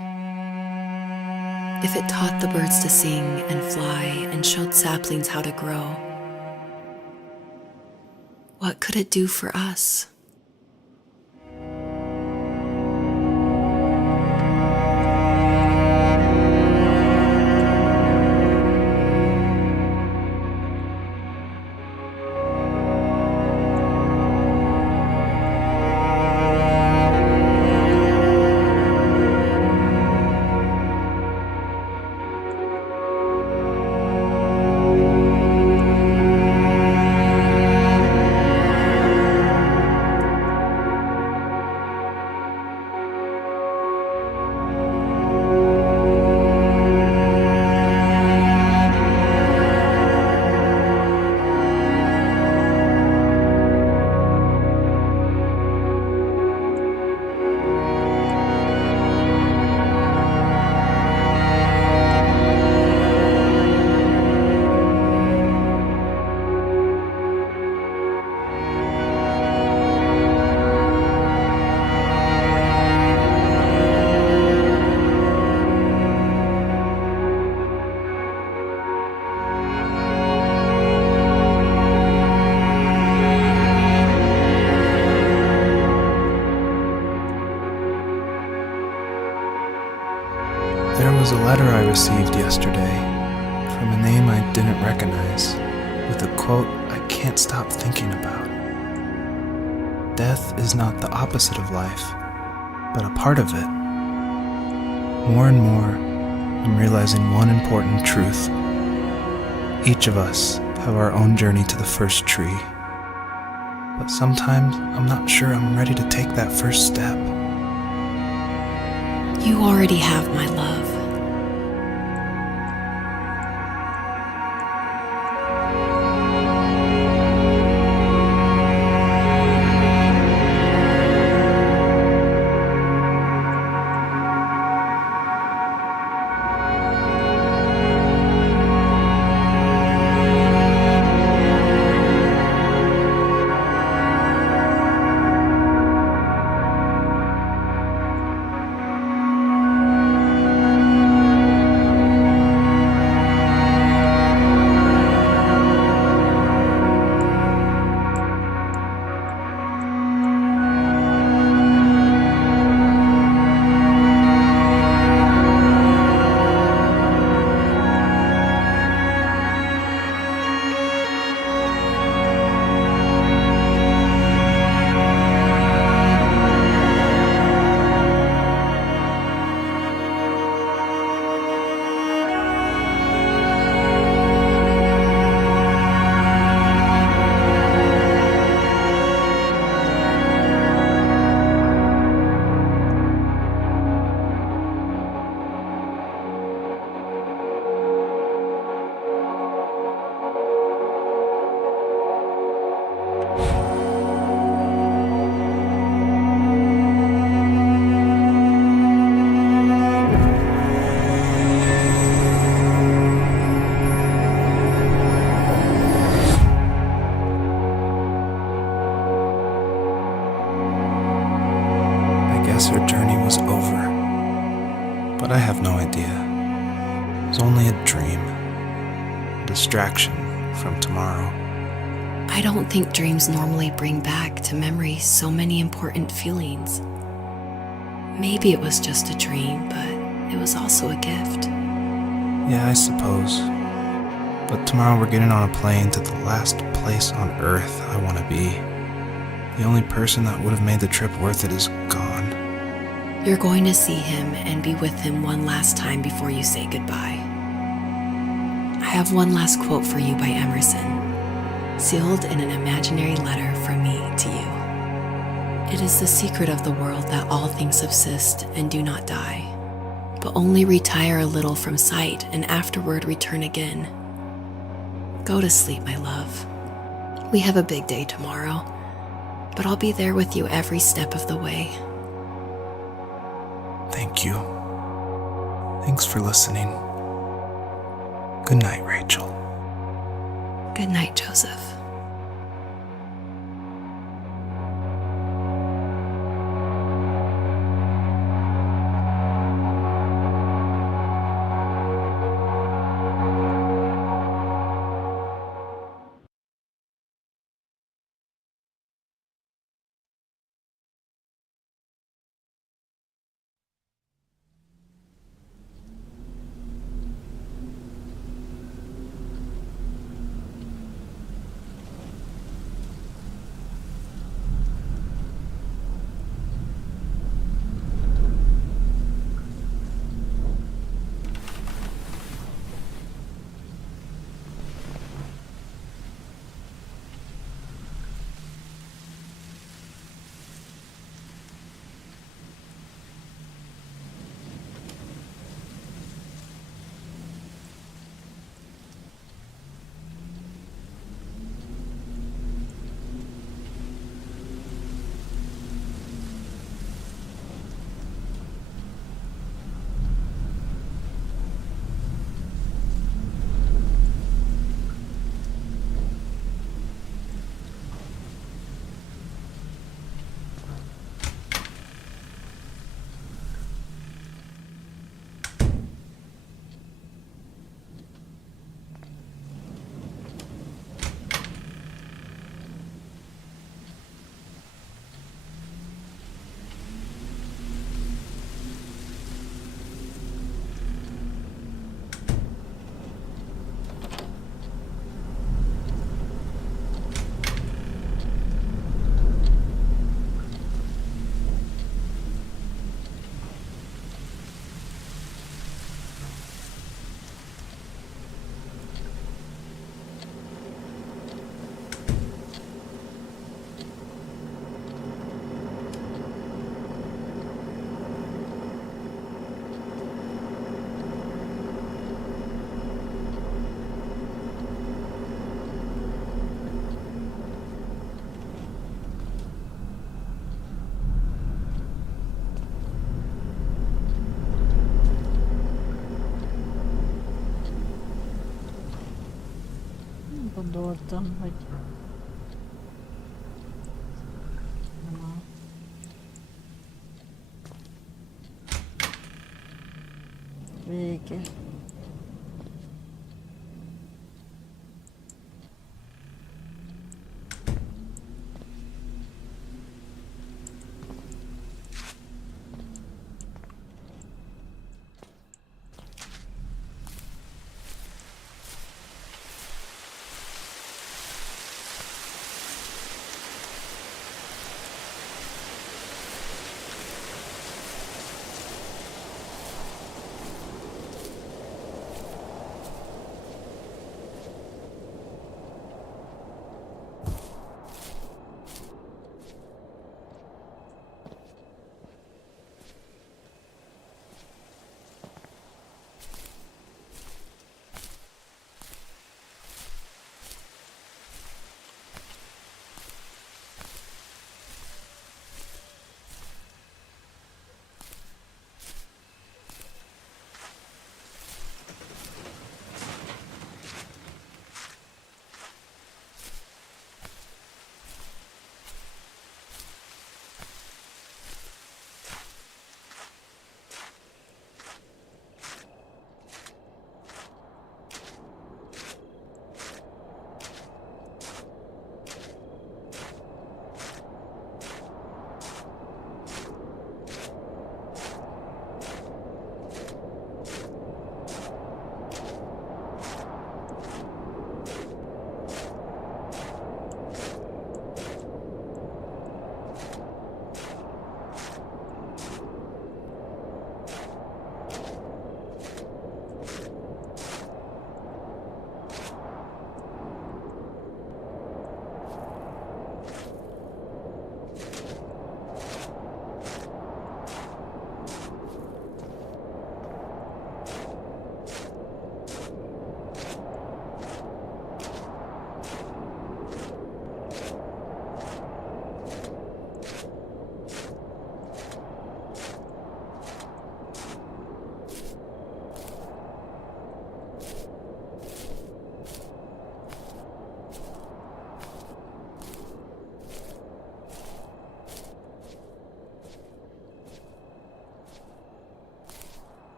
if it taught the birds to sing and fly and showed saplings how to grow, what could it do for us? There was a letter I received yesterday from a name I didn't recognize, with a quote I can't stop thinking about. Death is not the opposite of life, but a part of it. More and more, I'm realizing one important truth. Each of us have our own journey to the first tree, but sometimes I'm not sure I'm ready to take that first step. You already have my love, but I have no idea. It was only a dream, a distraction from tomorrow. I don't think dreams normally bring back to memory so many important feelings. Maybe it was just a dream, but it was also a gift. Yeah, I suppose. But tomorrow we're getting on a plane to the last place on Earth I want to be. The only person that would have made the trip worth it is gone. You're going to see him and be with him one last time before you say goodbye. I have one last quote for you by Emerson, sealed in an imaginary letter from me to you. It is the secret of the world that all things subsist and do not die, but only retire a little from sight and afterward return again. Go to sleep, my love. We have a big day tomorrow, but I'll be there with you every step of the way. Thank you. Thanks for listening. Good night, Rachel. Good night, Joseph. Gondoltam, hogy nem a vége.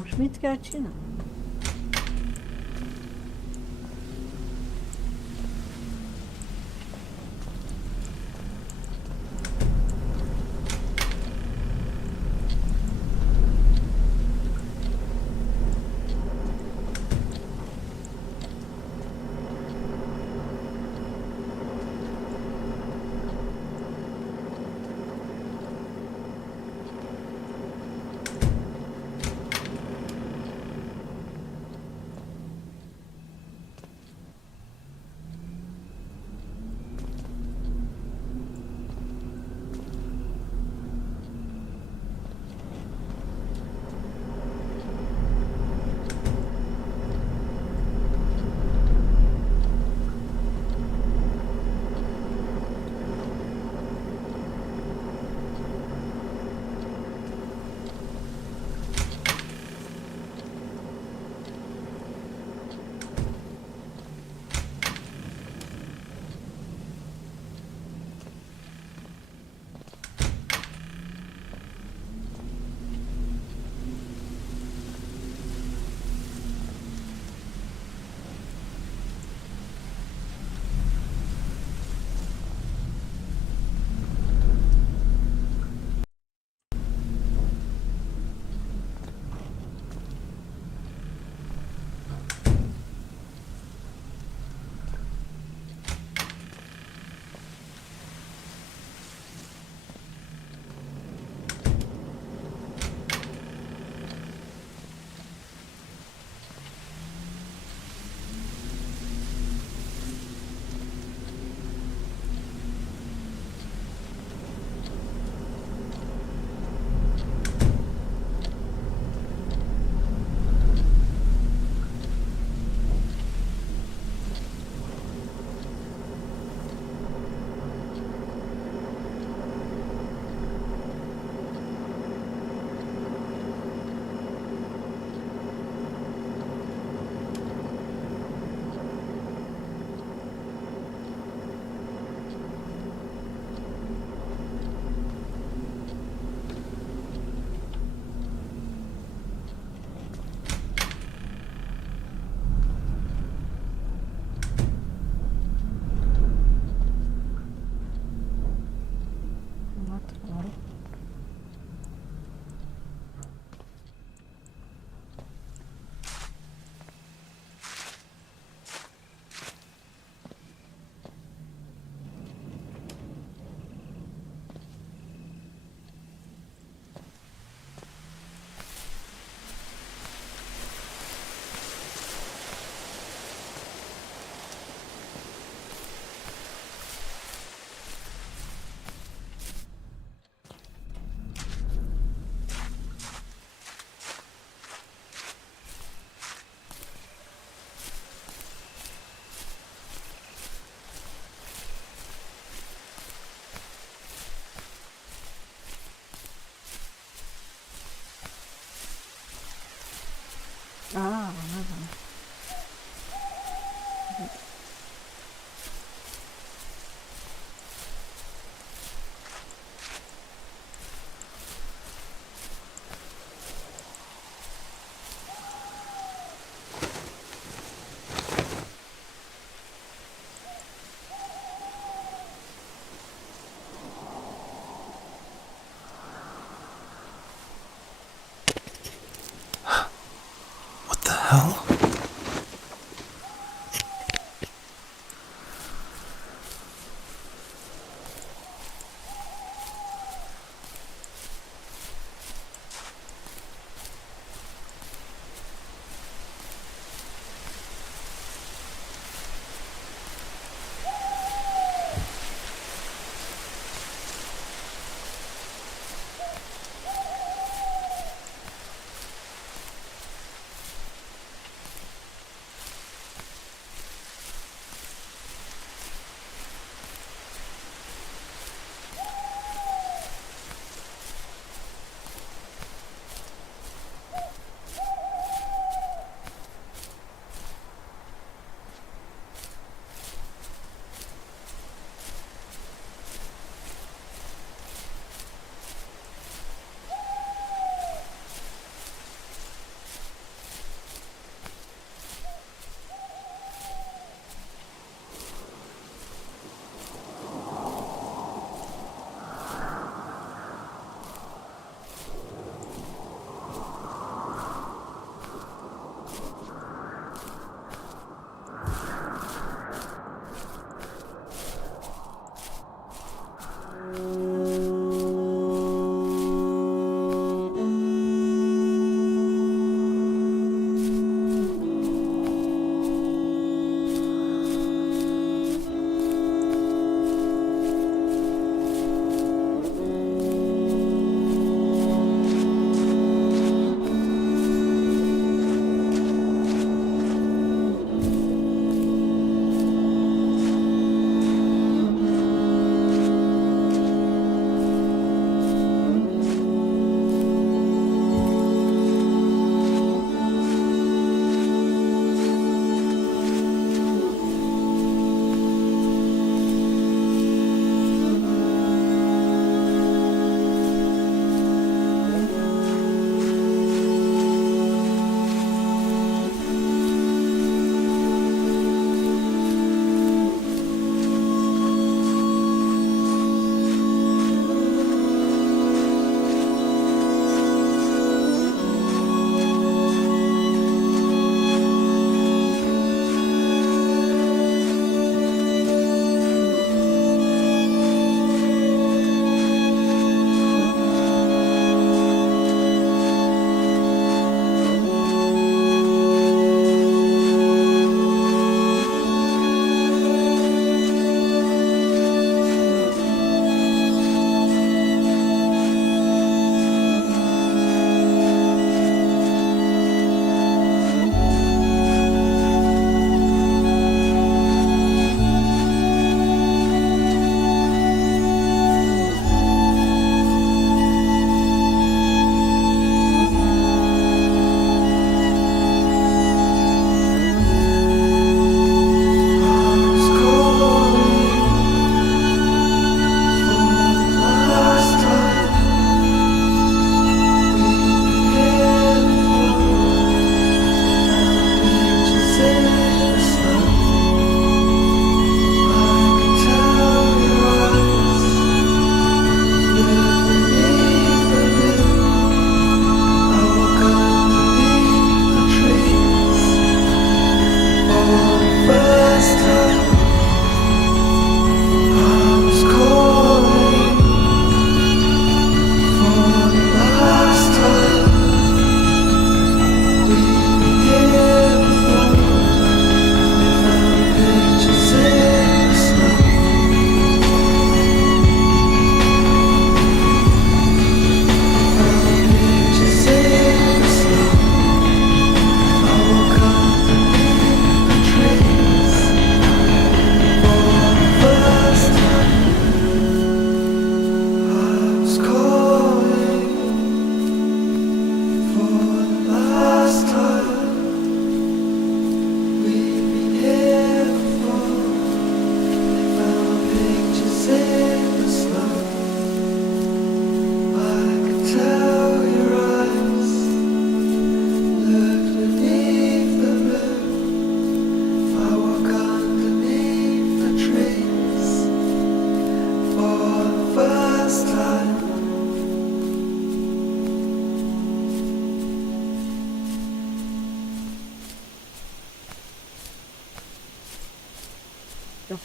Most mit kell csinálni?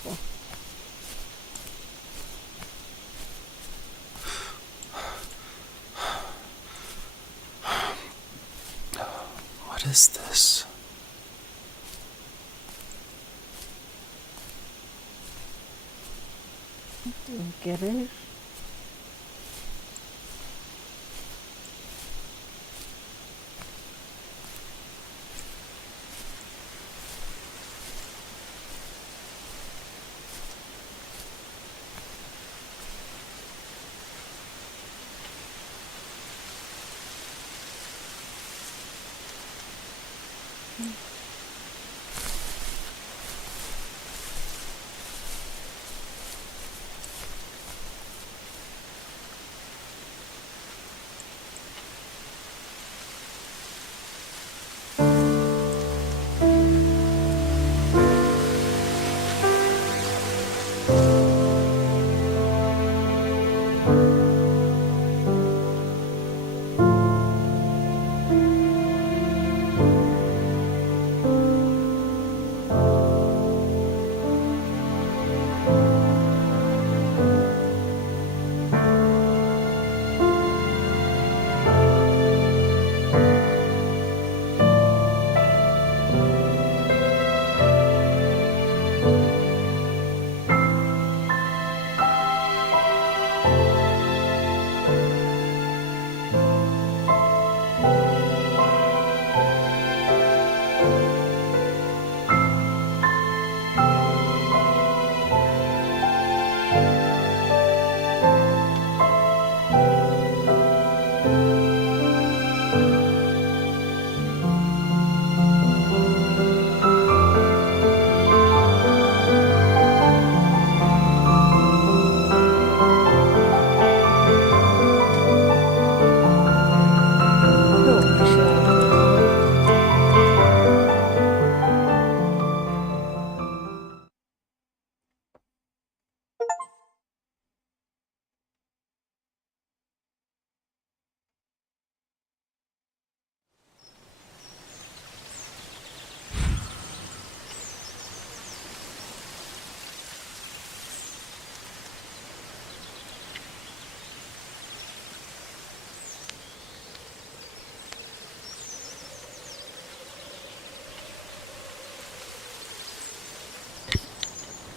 apa. What is this? Kerés. Jó kis erdő.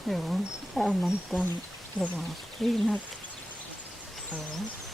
Jó, elmentem, le van a screenet. Jó.